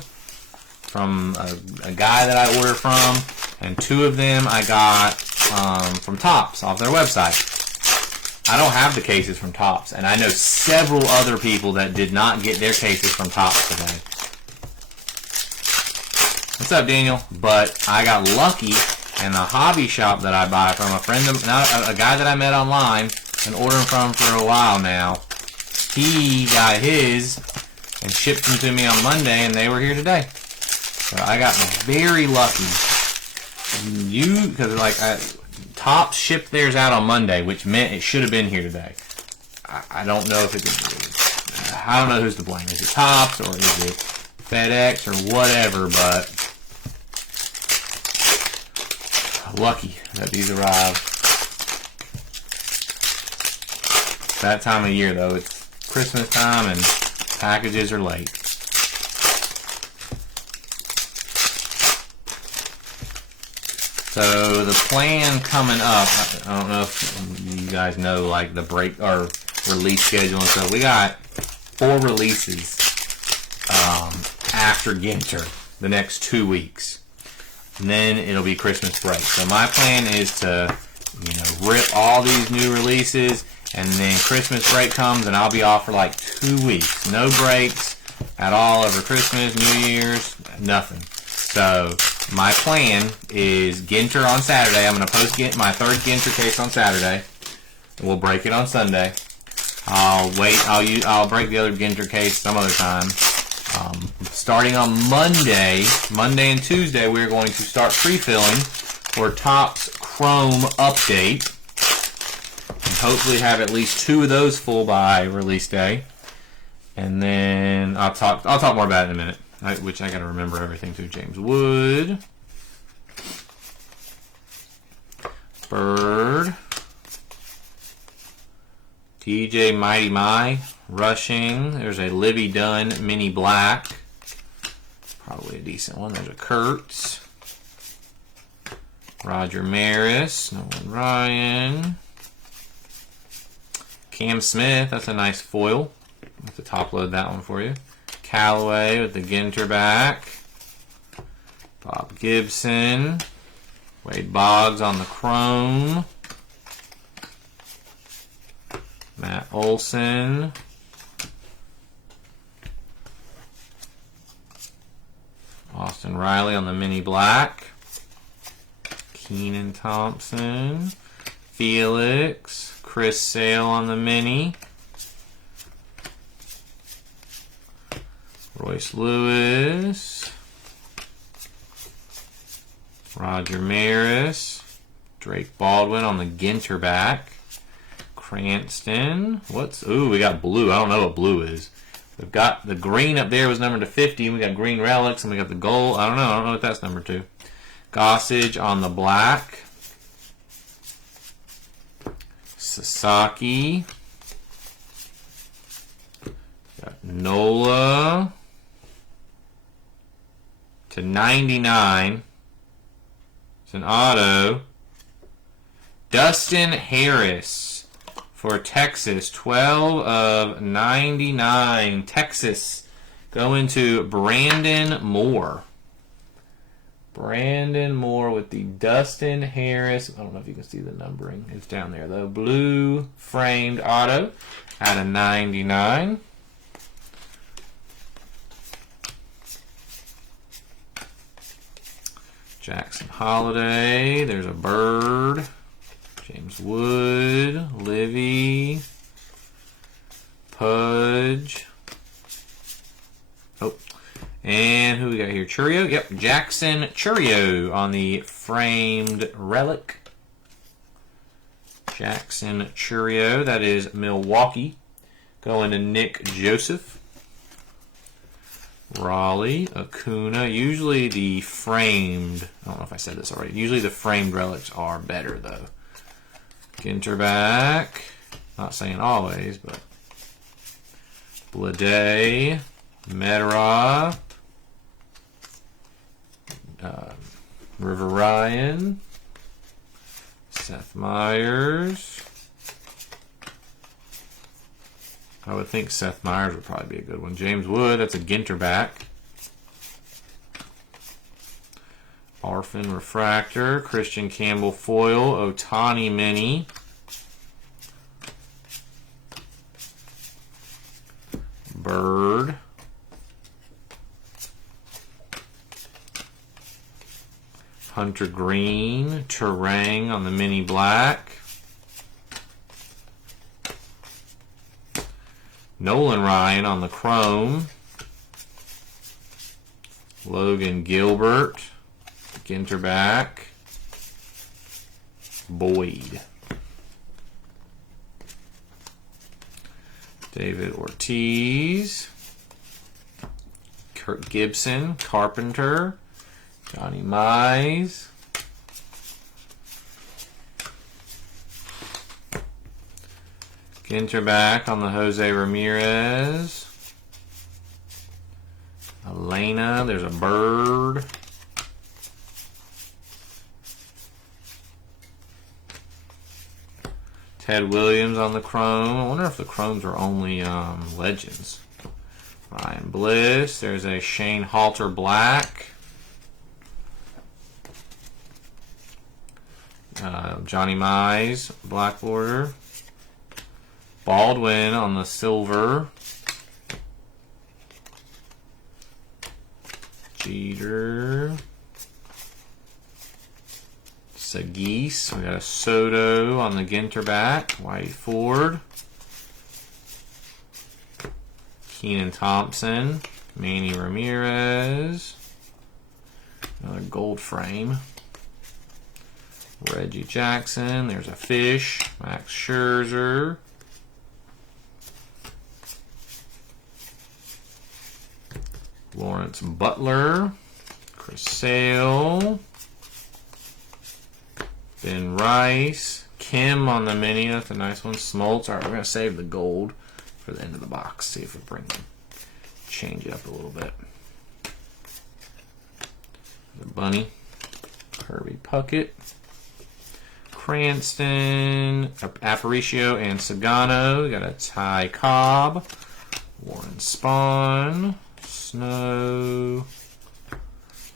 from a guy that I ordered from, and 2 of them I got from Topps off their website. I don't have the cases from Topps, and I know several other people that did not get their cases from Topps today. What's up, Daniel? But I got lucky, and the hobby shop that I buy from a friend, not a guy that I met online and ordering from for a while now, he got his and shipped them to me on Monday, and they were here today. So I got very lucky. Because like Topps shipped theirs out on Monday, which meant it should have been here today. I don't know if it's. I don't know who's to blame. Is it Topps or is it FedEx or whatever? But lucky that these arrived. That time of year, though, it's Christmas time and packages are late. So the plan coming up, I don't know if you guys know like the break or release schedule and stuff. We got 4 releases after Ginter the next 2 weeks. And then it'll be Christmas break. So my plan is to, rip all these new releases, and then Christmas break comes and I'll be off for like 2 weeks. No breaks at all over Christmas, New Year's, nothing. So my plan is Ginter on Saturday. I'm going to post my third Ginter case on Saturday. We'll break it on Sunday. I'll break the other Ginter case some other time. Starting on Monday and Tuesday, we're going to start pre-filling for Topps Chrome Update. And hopefully have at least 2 of those full by release day. And then I'll talk more about it in a minute. Which I got to remember everything too. James Wood. Bird. DJ Mighty My. Rushing. There's a Libby Dunn Mini Black. Probably a decent one. There's a Kurtz. Roger Maris. Nolan Ryan. Cam Smith. That's a nice foil. I'll have to top load that one for you. Callaway with the Ginter back. Bob Gibson. Wade Boggs on the Chrome. Matt Olson. Austin Riley on the Mini Black. Keenan Thompson. Felix. Chris Sale on the Mini. Royce Lewis, Roger Maris, Drake Baldwin on the Ginter back, Cranston. We got blue. I don't know what blue is. We've got the green up there was numbered to 50. We got green relics and we got the gold. I don't know what that's numbered to. Gossage on the black. Sasaki. Got Nola. To 99. It's an auto. Dustin Harris for Texas. 12 of 99. Texas going to Brandon Moore. Brandon Moore with the Dustin Harris. I don't know if you can see the numbering. It's down there though. Blue framed auto out of 99. Jackson Holiday. There's a Bird. James Wood. Livy. Pudge. Oh. And who we got here? Churio. Yep. Jackson Churio on the framed relic. Jackson Churio. That is Milwaukee. Going to Nick Joseph. Raleigh, Acuna. Usually the framed, I don't know if I said this already, usually the framed relics are better though. Ginter back. Not saying always, but Blade, Medarov, River Ryan, Seth Meyers. I would think Seth Meyers would probably be a good one. James Wood, that's a Ginter back. Arfin Refractor, Christian Campbell Foil, Otani Mini. Bird. Hunter Green. Terang on the mini black. Nolan Ryan on the chrome. Logan Gilbert. Ginter back. Boyd. David Ortiz. Kurt Gibson. Carpenter. Johnny Mize. Ginter back on the Jose Ramirez. Elena, there's a bird. Ted Williams on the chrome. I wonder if the chromes are only legends. Ryan Bliss. There's a Shane Halter black. Johnny Mize, black border. Baldwin on the silver. Jeter. Sagis. We got a Soto on the Ginter back. Whitey Ford. Keenan Thompson. Manny Ramirez. Another gold frame. Reggie Jackson. There's a Fish. Max Scherzer. Lawrence Butler. Chris Sale. Ben Rice. Kim on the mini. That's a nice one. Smoltz. Alright, we're going to save the gold for the end of the box. See if we bring them. Change it up a little bit. The Bunny. Kirby Puckett. Cranston. Aparicio and Sagano. We got a Ty Cobb. Warren Spahn. Snow.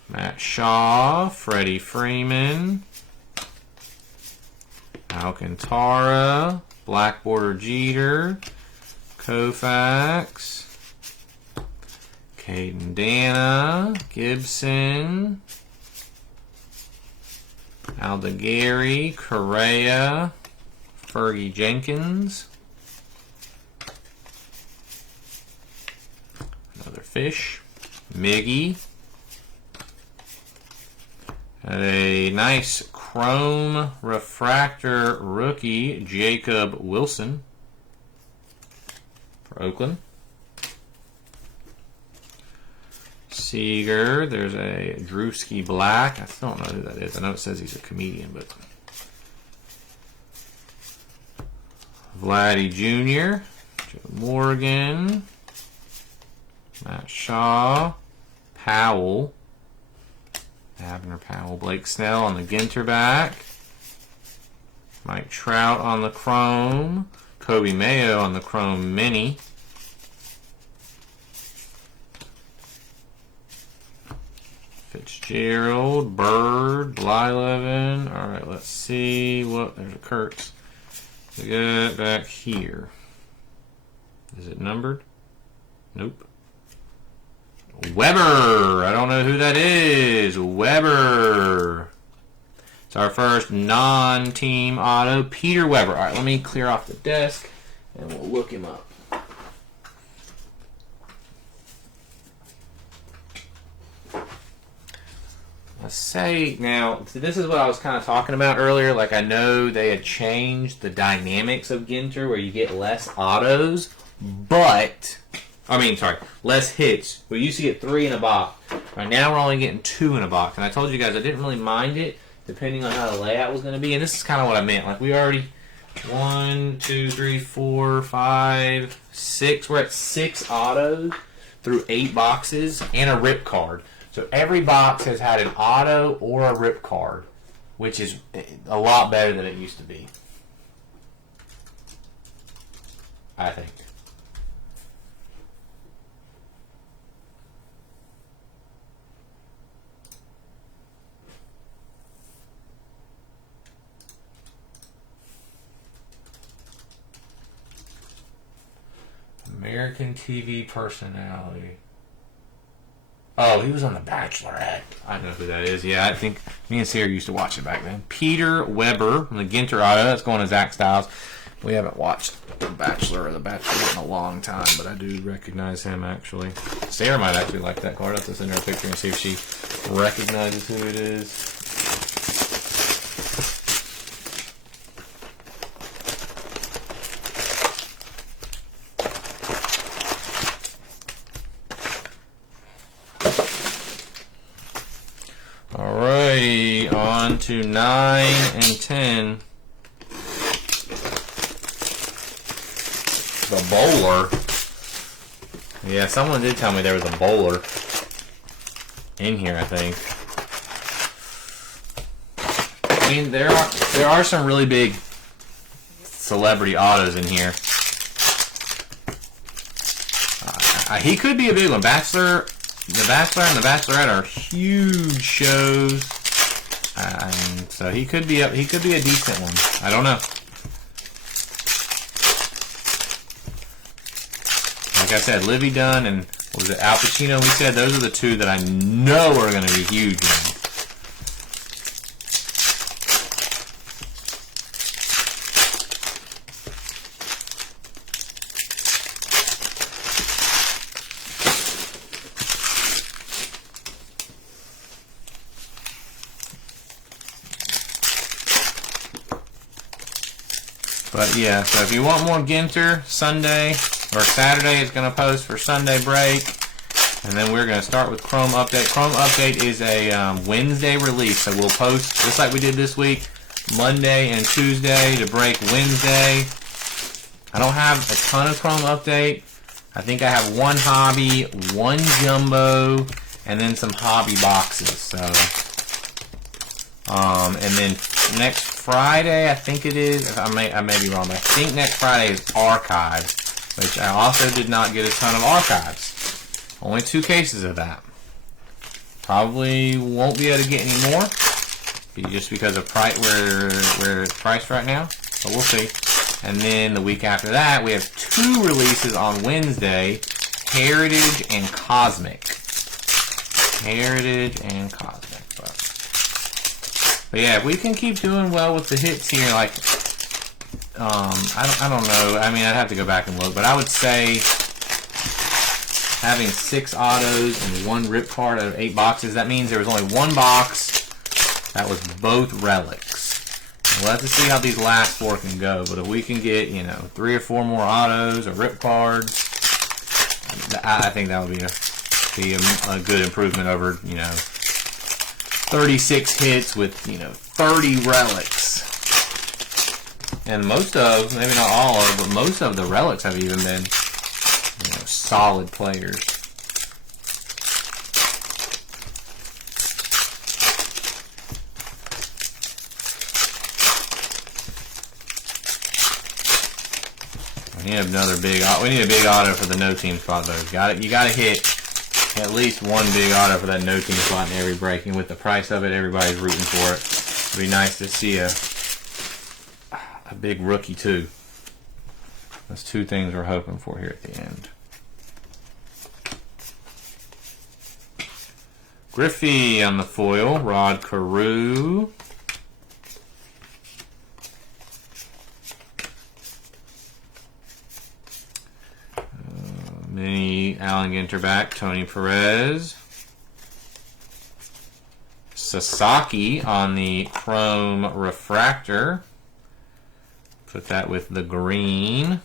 Matt Shaw. Freddie Freeman. Alcantara. Black Border Jeter. Koufax. Caden Dana. Gibson. Aldegary. Correa. Fergie Jenkins. Another Fish. Miggy. And a nice chrome refractor rookie, Jacob Wilson for Oakland. Seager, there's a Drewski Black. I still don't know who that is. I know it says he's a comedian, but Vladdy Jr., Joe Morgan, Matt Shaw, Powell, Abner Powell, Blake Snell on the Ginter back, Mike Trout on the chrome, Kobe Mayo on the chrome mini, Fitzgerald, Bird, Blyleven. All right, let's see what there's a Kurtz. We got it back here. Is it numbered? Nope. Weber. I don't know who that is. Weber. It's our first non-team auto. Peter Weber. All right, let me clear off the desk and we'll look him up. Let's say, now, this is what I was kind of talking about earlier. Like, I know they had changed the dynamics of Ginter where you get less autos, but, less hits. We used to get 3 in a box. Right now we're only getting 2 in a box. And I told you guys I didn't really mind it, depending on how the layout was going to be. And this is kind of what I meant. Like, we already, 1, 2, 3, 4, 5, 6. We're at 6 autos through 8 boxes and a rip card. So every box has had an auto or a rip card, which is a lot better than it used to be, I think. American TV personality. Oh, he was on The Bachelorette. I know who that is. Yeah, I think me and Sarah used to watch it back then. Peter Weber from the Ginter auto. That's going to Zach Styles. We haven't watched The Bachelor or The Bachelorette in a long time, but I do recognize him, actually. Sarah might actually like that card. I'll have to send her a picture and see if she recognizes who it is. Alrighty, on to 9 and 10. The bowler. Yeah, someone did tell me there was a bowler in here, I think. I mean, there are some really big celebrity autos in here. He could be a big one. The Bachelor and The Bachelorette are huge shows, so he could be a decent one. I don't know. Like I said, Livy Dunn and what was it, Al Pacino? We said those are the two that I know are going to be huge ones. But yeah, so if you want more Ginter, Sunday or Saturday is going to post for Sunday break. And then we're going to start with Chrome Update. Chrome Update is a Wednesday release, so we'll post, just like we did this week, Monday and Tuesday to break Wednesday. I don't have a ton of Chrome Update. I think I have one hobby, one jumbo, and then some hobby boxes. So, and then next Friday, I think it is, I may be wrong, but I think next Friday is Archive, which I also did not get a ton of archives. Only 2 cases of that. Probably won't be able to get any more, just because of where it's priced right now, but we'll see. And then the week after that, we have 2 releases on Wednesday, Heritage and Cosmic. Heritage and Cosmic. But yeah, if we can keep doing well with the hits here, like, I don't know. I mean, I'd have to go back and look, but I would say having 6 autos and 1 rip card out of 8 boxes, that means there was only 1 box that was both relics. And we'll have to see how these last 4 can go, but if we can get, 3 or 4 more autos or rip cards, I think that would be a good improvement over, 36 hits with, 30 relics. And most of, maybe not all of, but most of the relics have even been, solid players. We need a big auto for the no team spot though. You gotta hit at least 1 big auto for that no team spot in every break. And with the price of it, everybody's rooting for it. It'd be nice to see a big rookie too. That's 2 things we're hoping for here at the end. Griffey on the foil, Rod Carew. Mini Alan Ginter back, Tony Perez. Sasaki on the Chrome Refractor. Put that with the green.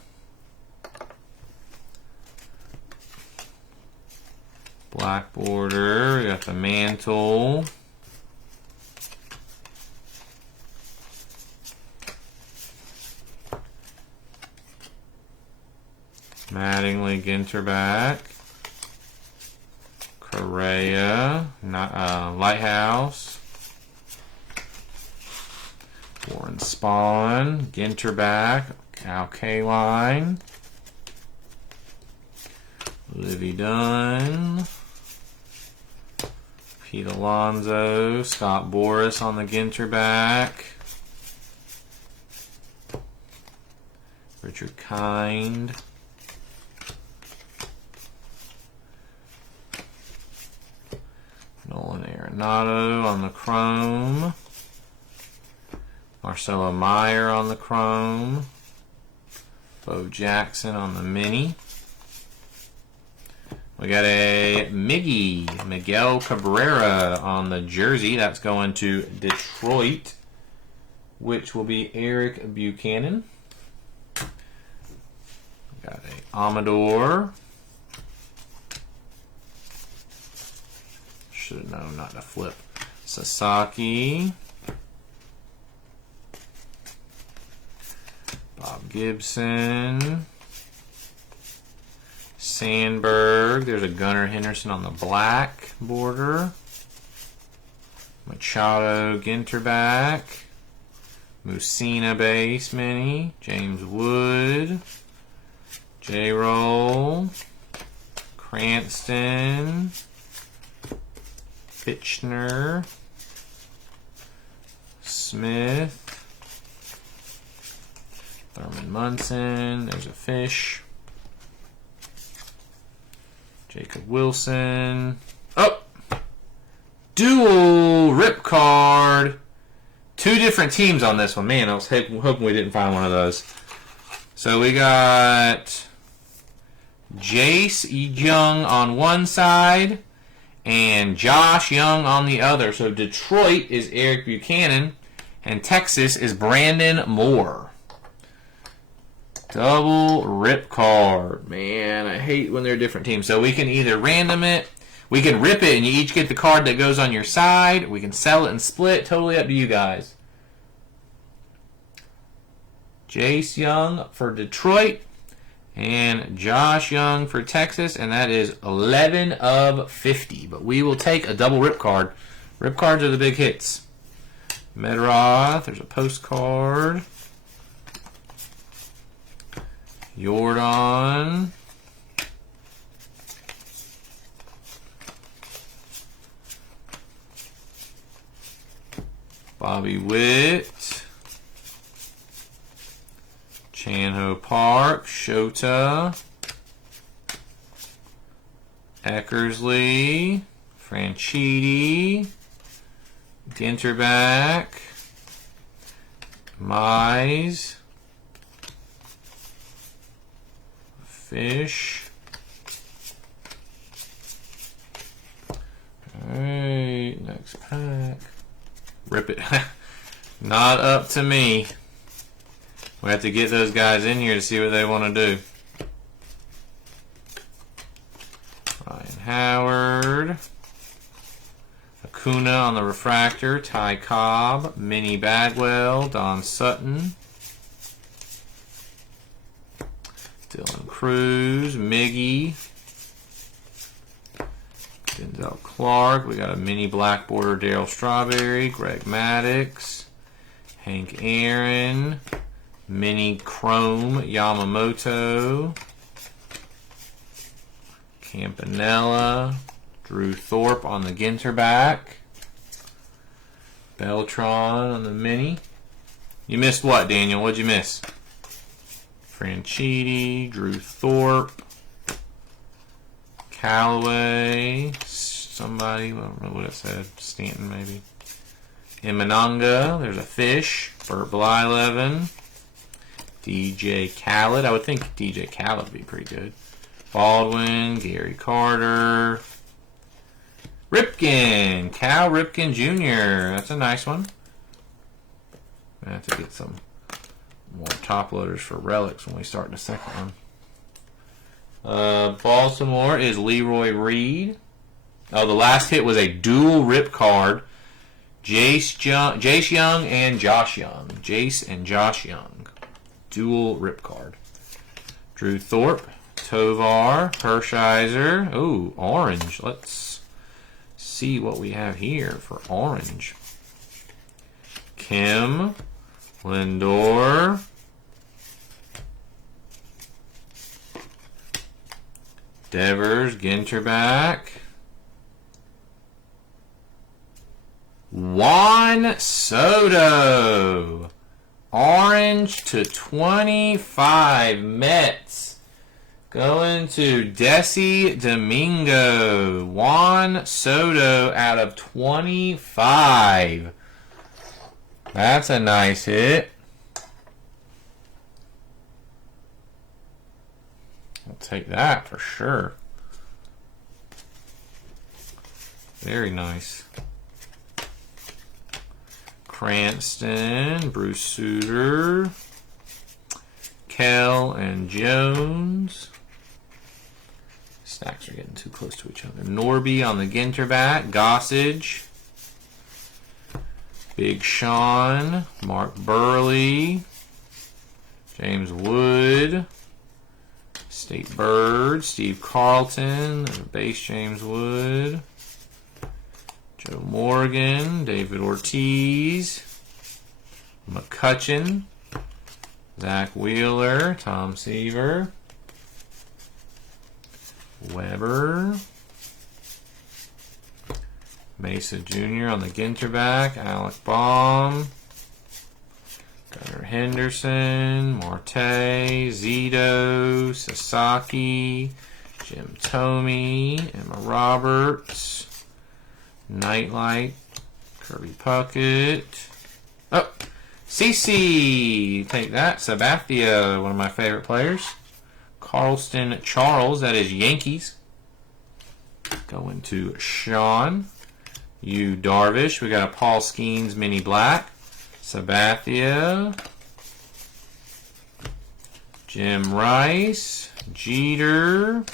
Black border, we got the mantle. Mattingly, Ginter back. Correa, Lighthouse. Warren Spahn, Ginter back. Cal K-Line. Livy Dunn. Pete Alonso, Scott Boras on the Ginter back. Richard Kind. Arenado on the chrome. Marcelo Meyer on the chrome. Bo Jackson on the mini. We got a Miguel Cabrera on the jersey. That's going to Detroit, which will be Eric Buchanan. We got a Amador. Should have known not to flip. Sasaki. Bob Gibson. Sandberg. There's a Gunnar Henderson on the black border. Machado Ginter back. Musina base mini. James Wood. J-Roll. Cranston. Fitchner. Smith. Thurman Munson. There's a fish. Jacob Wilson. Oh! Dual rip card. Two different teams on this one. Man, I was hoping we didn't find one of those. So we got Jace Young on one side and Josh Young on the other. So Detroit is Eric Buchanan and Texas is Brandon Moore. Double rip card. Man, I hate when they're different teams. So we can either random it, we can rip it and you each get the card that goes on your side. We can sell it and split. Totally up to you guys. Jace Young for Detroit and Josh Young for Texas, and that is 11 of 50. But we will take a double rip card. Rip cards are the big hits. Medroth, there's a postcard. Jordan. Bobby Witt. Chanho Park. Shota. Eckersley. Franchitti. Ginterback. Mize. Fish. Alright, next pack. Rip it. Not up to me. We have to get those guys in here to see what they want to do. Ryan Howard. Acuna on the refractor. Ty Cobb. Minnie Bagwell. Don Sutton. Dylan Cruz. Miggy. Denzel Clark. We got a mini black border Darryl Strawberry. Greg Maddux. Hank Aaron. Mini Chrome Yamamoto. Campanella. Drew Thorpe on the Ginter back. Beltron on the mini. You missed what, Daniel? What'd you miss? Franchitti. Drew Thorpe. Callaway. Somebody, I don't know what it said. Stanton, maybe. Imananga. There's a fish. Burt Blyleven. DJ Khaled. I would think DJ Khaled would be pretty good. Baldwin. Gary Carter. Ripken. Cal Ripken Jr. That's a nice one. I have to get some more top loaders for relics when we start the second one. Baltimore is Leroy Reed. Oh, the last hit was a dual rip card. Jace Young and Josh Young. Jace and Josh Young. Dual rip card. Drew Thorpe. Tovar. Hershiser. Ooh, orange. Let's see what we have here for orange. Kim. Lindor. Devers. Ginterback. Juan Soto. Orange to 25 Mets. Going to Desi Domingo. Juan Soto out of 25. That's a nice hit. I'll take that for sure. Very nice. Cranston, Bruce Sutter, Kell and Jones. Stacks are getting too close to each other. Norby on the Ginter back. Gossage. Big Sean. Mark Burley. James Wood. State Bird. Steve Carlton. Base James Wood. Joe Morgan. David Ortiz. McCutcheon. Zach Wheeler. Tom Seaver. Weber. Mesa Jr. on the Ginter back. Alec Baum. Gunnar Henderson. Marte. Zito. Sasaki. Jim Thome. Emma Roberts. Nightlight. Kirby Puckett. Oh! CC! Take that. Sabathia, one of my favorite players. Carlston Charles, that is Yankees. Going to Sean. Yu Darvish. We got a Paul Skeens Mini Black. Sabathia. Jim Rice. Jeter.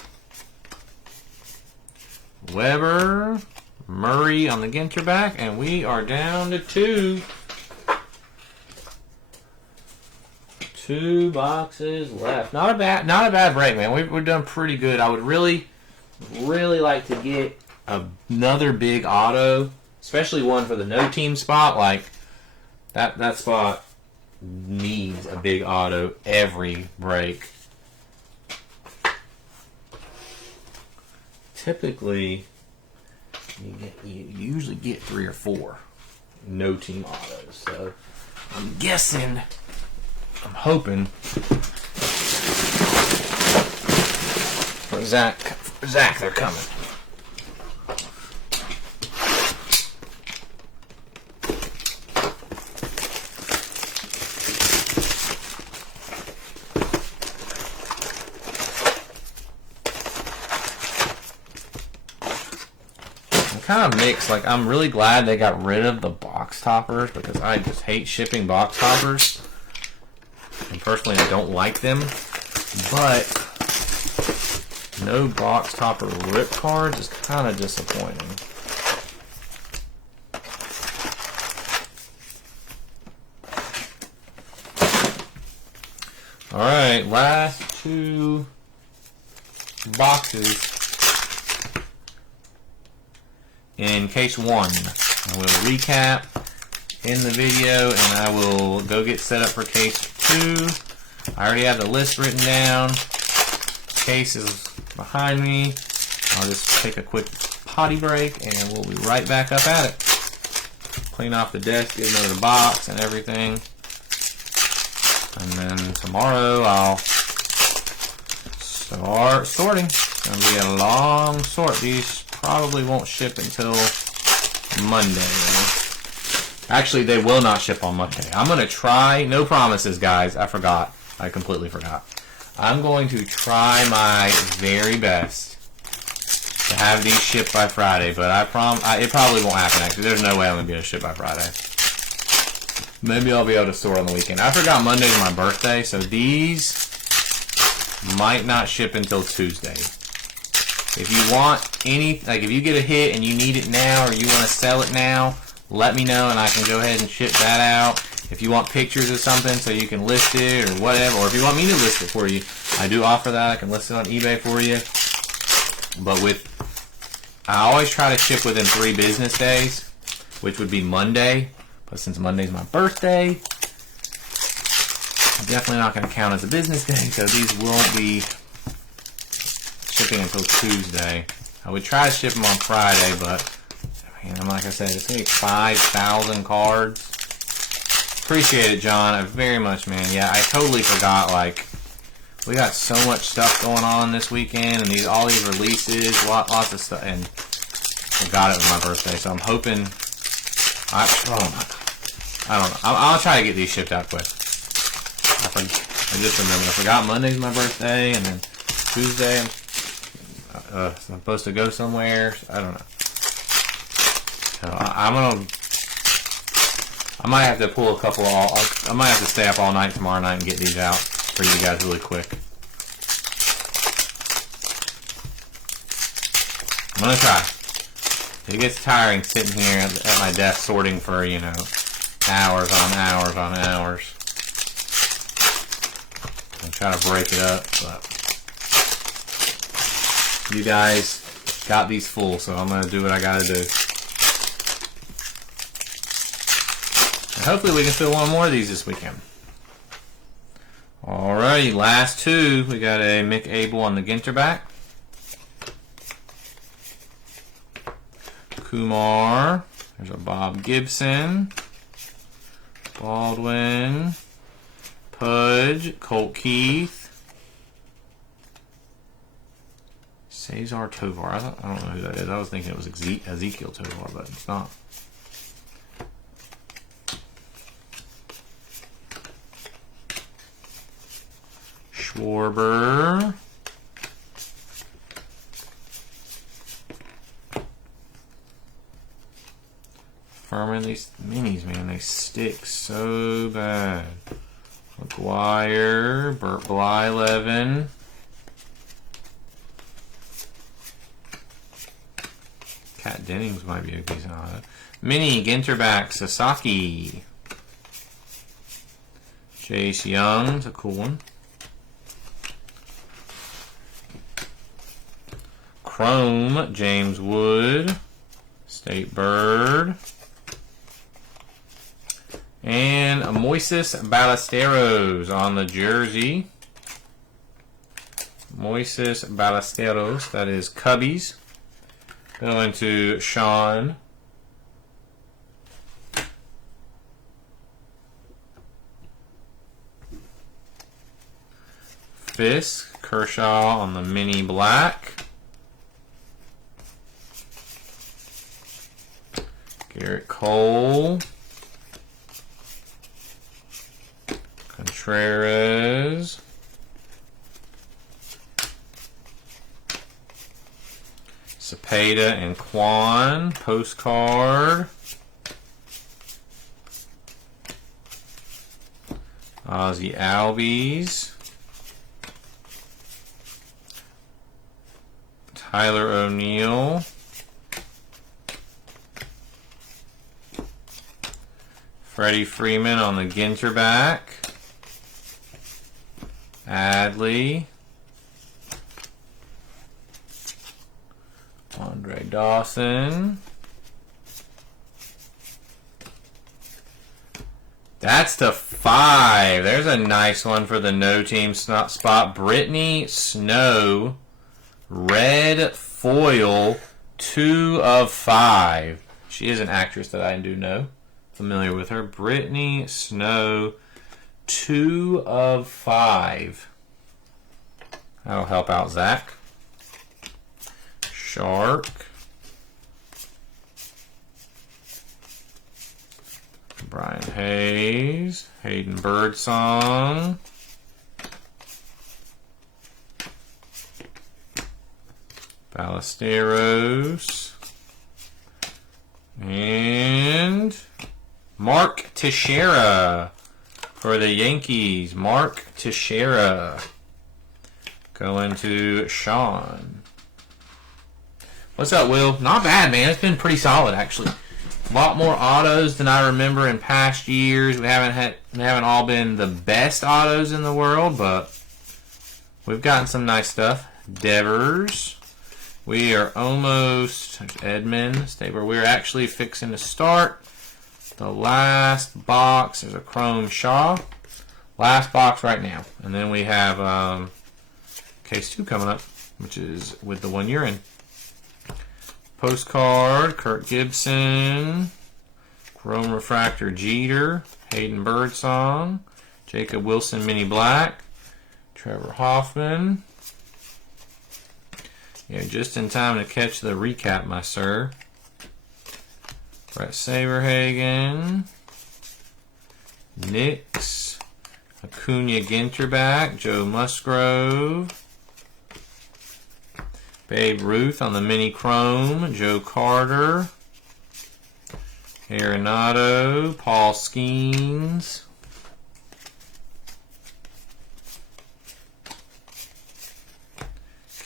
Weber. Murray on the Ginter back. And we are down to 2. 2 boxes left. Not a bad break, man. We've done pretty good. I would really like to get another big auto, especially one for the no team spot. Like that spot needs a big auto every break. Typically, you usually get 3 or 4 no team autos. So I'm guessing. I'm hoping for Zach, they're coming. I'm kind of mixed. Like, I'm really glad they got rid of the box toppers because I just hate shipping box toppers. And personally, I don't like them, but no box topper rip cards is kind of disappointing. All right, last 2 boxes in case 1. I will recap in the video, and I will go get set up for case 2. I already have the list written down. Case is behind me. I'll just take a quick potty break, and we'll be right back up at it. Clean off the desk, get another box and everything. And then tomorrow I'll start sorting. It's going to be a long sort. These probably won't ship until Monday. Actually, they will not ship on Monday. I'm going to try. No promises, guys. I forgot. I completely forgot. I'm going to try my very best to have these shipped by Friday, but it probably won't happen, actually. There's no way I'm going to be able to ship by Friday. Maybe I'll be able to sort on the weekend. I forgot Monday's my birthday, so these might not ship until Tuesday. If you want any, like if you get a hit and you need it now or you want to sell it now, let me know and I can go ahead and ship that out. If you want pictures of something so you can list it or whatever, or if you want me to list it for you, I do offer that. I can list it on eBay for you. But I always try to ship within 3 business days, which would be Monday. But since Monday's my birthday, I'm definitely not going to count as a business day, so these won't be shipping until Tuesday. I would try to ship them on Friday, but like I said, it's going to be 5,000 cards. Appreciate it, John. I very much, man. Yeah, I totally forgot, like, We got so much stuff going on this weekend, and all these releases, lots of stuff, and I got it with my birthday, so I'm hoping. I don't know. I'll try to get these shipped out quick. I just remembered. I forgot Monday's my birthday, and then Tuesday I'm supposed to go somewhere. I don't know. So I might have to pull a couple. I might have to stay up all night tomorrow night and get these out for you guys really quick. I'm gonna try. It gets tiring sitting here at my desk sorting for, you know, hours on hours on hours. I'm trying to break it up, but you guys got these full, so I'm gonna do what I gotta do. And hopefully we can fill one more of these this weekend. Alrighty, last two. We got a Mick Abel on the Ginter back. Kumar. There's a Bob Gibson. Baldwin. Pudge. Colt Keith. Cesar Tovar. I don't know who that is. I was thinking it was Ezekiel Tovar, but it's not. Schwarber. Furman, these minis, man, they stick so bad. McGuire, Burt Blyleven. Kat Dennings might be a decent auto. Mini Ginterback Sasaki. Jace Young's a cool one. Chrome, James Wood. State Bird. And Moises Ballesteros on the jersey. Moises Ballesteros, that is Cubbies. Going to Sean. Fisk, Kershaw on the mini black. Garrett Cole. Contreras. Cepeda and Quan. Postcard. Ozzie Albies. Tyler O'Neill. Freddie Freeman on the Ginter back. Adley. Andre Dawson. That's the 5. There's a nice one for the no team spot. Brittany Snow. Red foil. 2 of 5. She is an actress that I do know. Familiar with her. Brittany Snow. 2 of 5. That'll help out Zach. Shark. Brian Hayes. Hayden Birdsong. Ballesteros. And Mark Teixeira for the Yankees. Mark Teixeira. Going to Sean. What's up, Will? Not bad, man. It's been pretty solid, actually. A lot more autos than I remember in past years. We haven't all been the best autos in the world, but we've gotten some nice stuff. Devers. We are almost Edmund. We're actually fixing to start the last box. There's a Chrome Shaw. Last box right now. And then we have case 2 coming up, which is with the one you're in. Postcard, Kirk Gibson. Chrome Refractor Jeter. Hayden Birdsong. Jacob Wilson Mini Black. Trevor Hoffman. You're just in time to catch the recap, my sir. Brett Saberhagen. Knicks. Acuna Ginter back. Joe Musgrove. Babe Ruth on the mini chrome. Joe Carter. Arenado. Paul Skeens.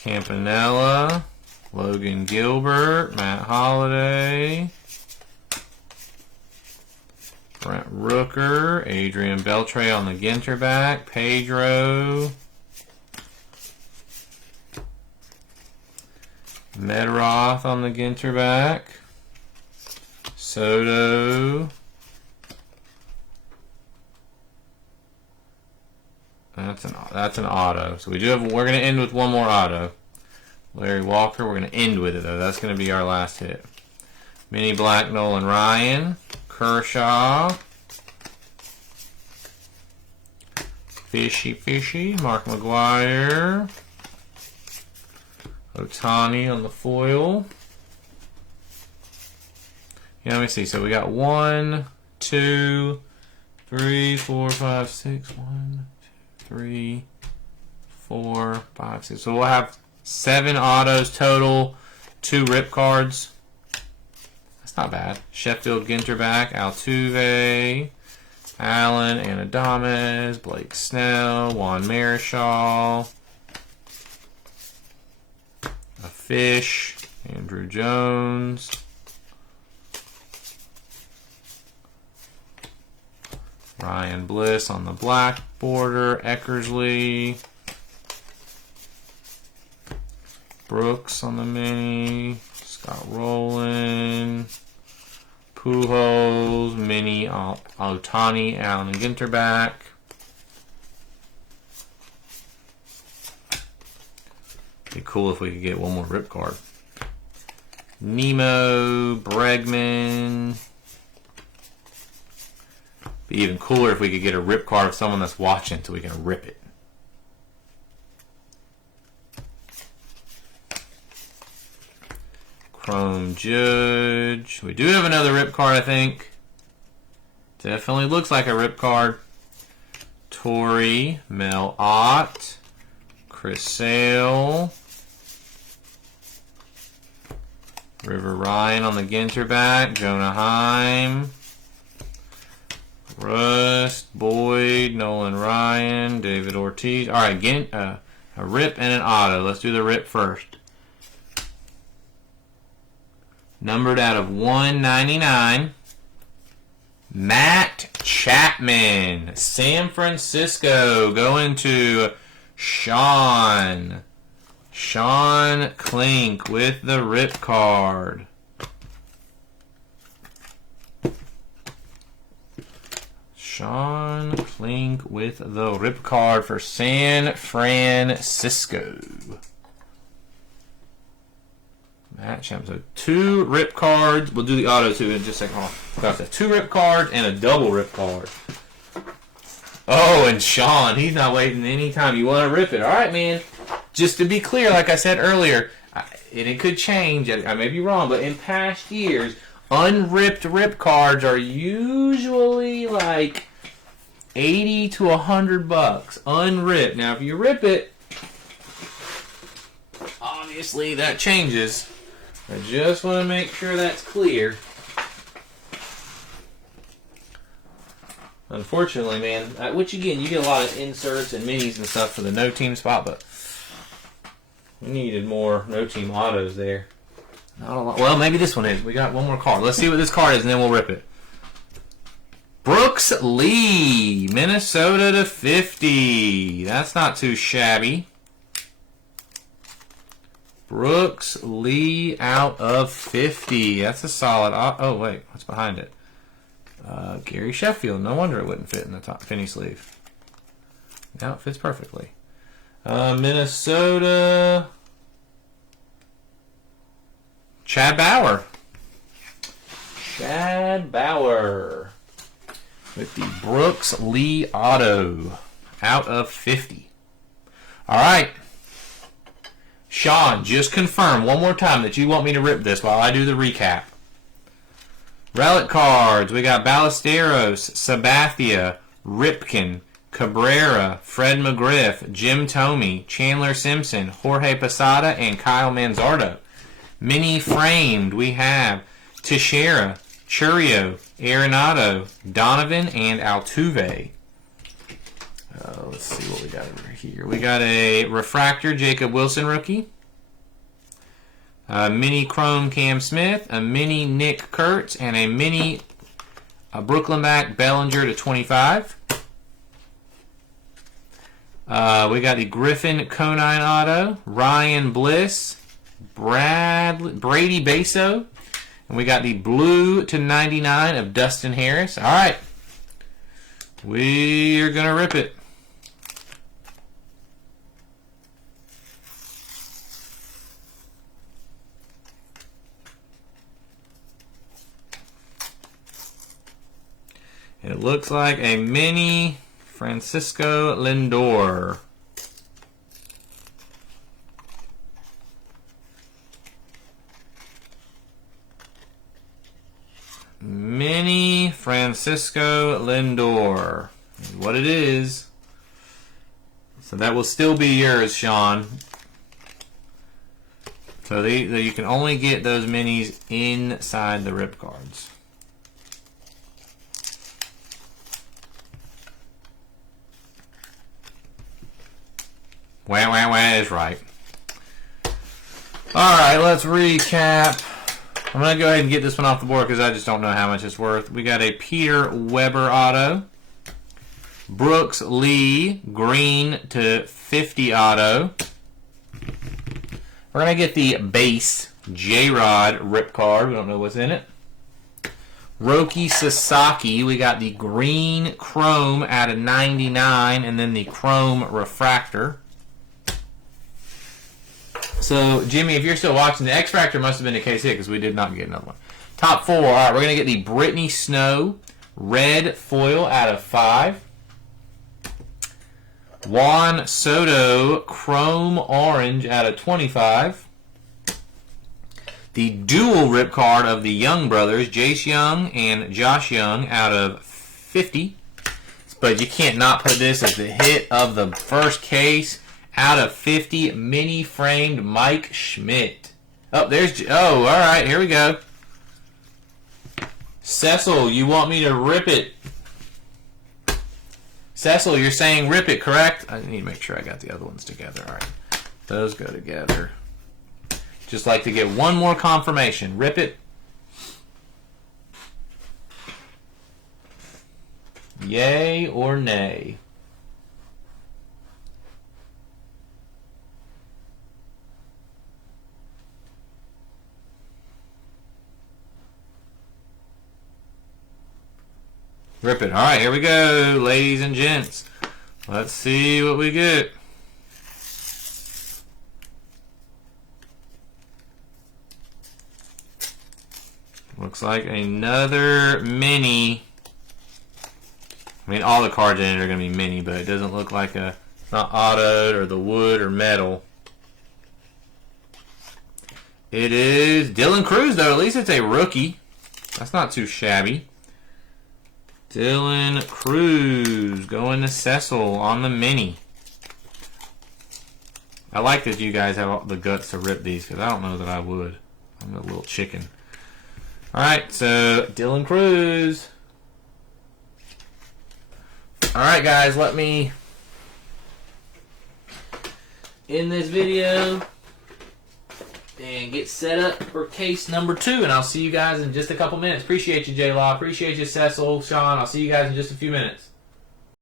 Campanella, Logan Gilbert, Matt Holliday, Brent Rooker, Adrian Beltre on the Ginter back, Pedro, Medroth on the Ginter back, Soto. That's an auto. So we're going to end with one more auto. Larry Walker, we're going to end with it though. That's going to be our last hit. Mini Black Nolan Ryan, Kershaw, Fishy, Mark McGuire, Ohtani on the foil. Yeah, let me see. So we got 1, 2, 3, 4, 5, 6, 1, 3, 4, 5, 6. So we'll have 7 autos total, 2 rip cards. That's not bad. Sheffield Ginter back, Altuve, Allen, Adames, Blake Snell, Juan Marichal, a Fish, Andrew Jones, Ryan Bliss on the black border, Eckersley, Brooks on the mini, Scott Rowland, Pujols, mini Ohtani, Allen and Ginter back. Be cool if we could get one more rip card. Nemo, Bregman. Be even cooler if we could get a rip card of someone that's watching so we can rip it. Chrome Judge. We do have another rip card, I think. Definitely looks like a rip card. Torrey, Mel Ott, Chris Sale, River Ryan on the Ginter back, Jonah Heim, Rust, Boyd, Nolan Ryan, David Ortiz. All right, a rip and an auto. Let's do the rip first. Numbered out of 199. Matt Chapman, San Francisco, going to Sean. Sean Klink with the rip card. Sean Klink with the rip card for San Francisco. Matt Chapman. So 2 rip cards. We'll do the auto too in just a second. Hold on. 2 rip cards and a double rip card. Oh, and Sean, he's not waiting any time. You want to rip it. All right, man. Just to be clear, like I said earlier, and it could change. I may be wrong, but in past years, unripped rip cards are usually like $80 to $100 unripped. Now, if you rip it, obviously that changes. I just want to make sure that's clear. Unfortunately, man, which again, you get a lot of inserts and minis and stuff for the no team spot, but we needed more no team autos there. Not a lot. Well, maybe this one is. We got one more card. Let's see what this card is, and then we'll rip it. Brooks Lee, Minnesota to 50. That's not too shabby. Brooks Lee out of 50. That's a solid. Oh, wait. What's behind it? Gary Sheffield. No wonder it wouldn't fit in the top penny sleeve. Now it fits perfectly. Minnesota. Chad Bauer. Chad Bauer with the Brooks Lee auto out of 50. All right. Sean, just confirm one more time that you want me to rip this while I do the recap. Relic cards. We got Ballesteros, Sabathia, Ripken, Cabrera, Fred McGriff, Jim Thome, Chandler Simpson, Jorge Posada, and Kyle Manzardo. Mini framed, we have Teixeira, Churio, Arenado, Donovan, and Altuve. Let's see what we got over here. We got a refractor Jacob Wilson rookie, a mini chrome Cam Smith, a mini Nick Kurtz, and a mini Brooklyn back Bellinger to 25. We got the Griffin Conine auto, Ryan Bliss, Brady Baso, and we got the blue to 99 of Dustin Harris. All right, we are gonna rip it. It looks like a mini Francisco Lindor. Mini Francisco Lindor is what it is. So that will still be yours, Sean. So you can only get those minis inside the rip cards. Wah, wah, wah is right. Alright, let's recap. I'm going to go ahead and get this one off the board because I just don't know how much it's worth. We got a Peter Weber auto. Brooks Lee, green to 50 auto. We're going to get the base J-Rod rip card. We don't know what's in it. Roki Sasaki, we got the green chrome out of 99 and then the chrome refractor. So, Jimmy, if you're still watching, the X-Factor must have been a case hit because we did not get another one. Top 4. All right, we're going to get the Brittany Snow red foil out of 5. Juan Soto chrome orange out of 25. The dual rip card of the Young brothers, Jace Young and Josh Young out of 50. But you can't not put this as the hit of the first case. Out of 50, mini framed Mike Schmidt. Oh, all right, here we go. Cecil, you want me to rip it? Cecil, you're saying rip it, correct? I need to make sure I got the other ones together. All right, those go together. Just like to get one more confirmation. Rip it. Yay or nay? Rip it. All right, here we go, ladies and gents. Let's see what we get. Looks like another mini. I mean, all the cards in it are going to be mini, but it doesn't look like it's not autoed or the wood or metal. It is Dylan Cruz, though. At least it's a rookie. That's not too shabby. Dylan Cruz going to Cecil on the mini. I like that you guys have the guts to rip these because I don't know that I would. I'm a little chicken. Alright, so Dylan Cruz. Alright, guys, let me end this video and get set up for case number 2, and I'll see you guys in just a couple minutes. Appreciate you, J-Law. Appreciate you, Cecil, Sean. I'll see you guys in just a few minutes.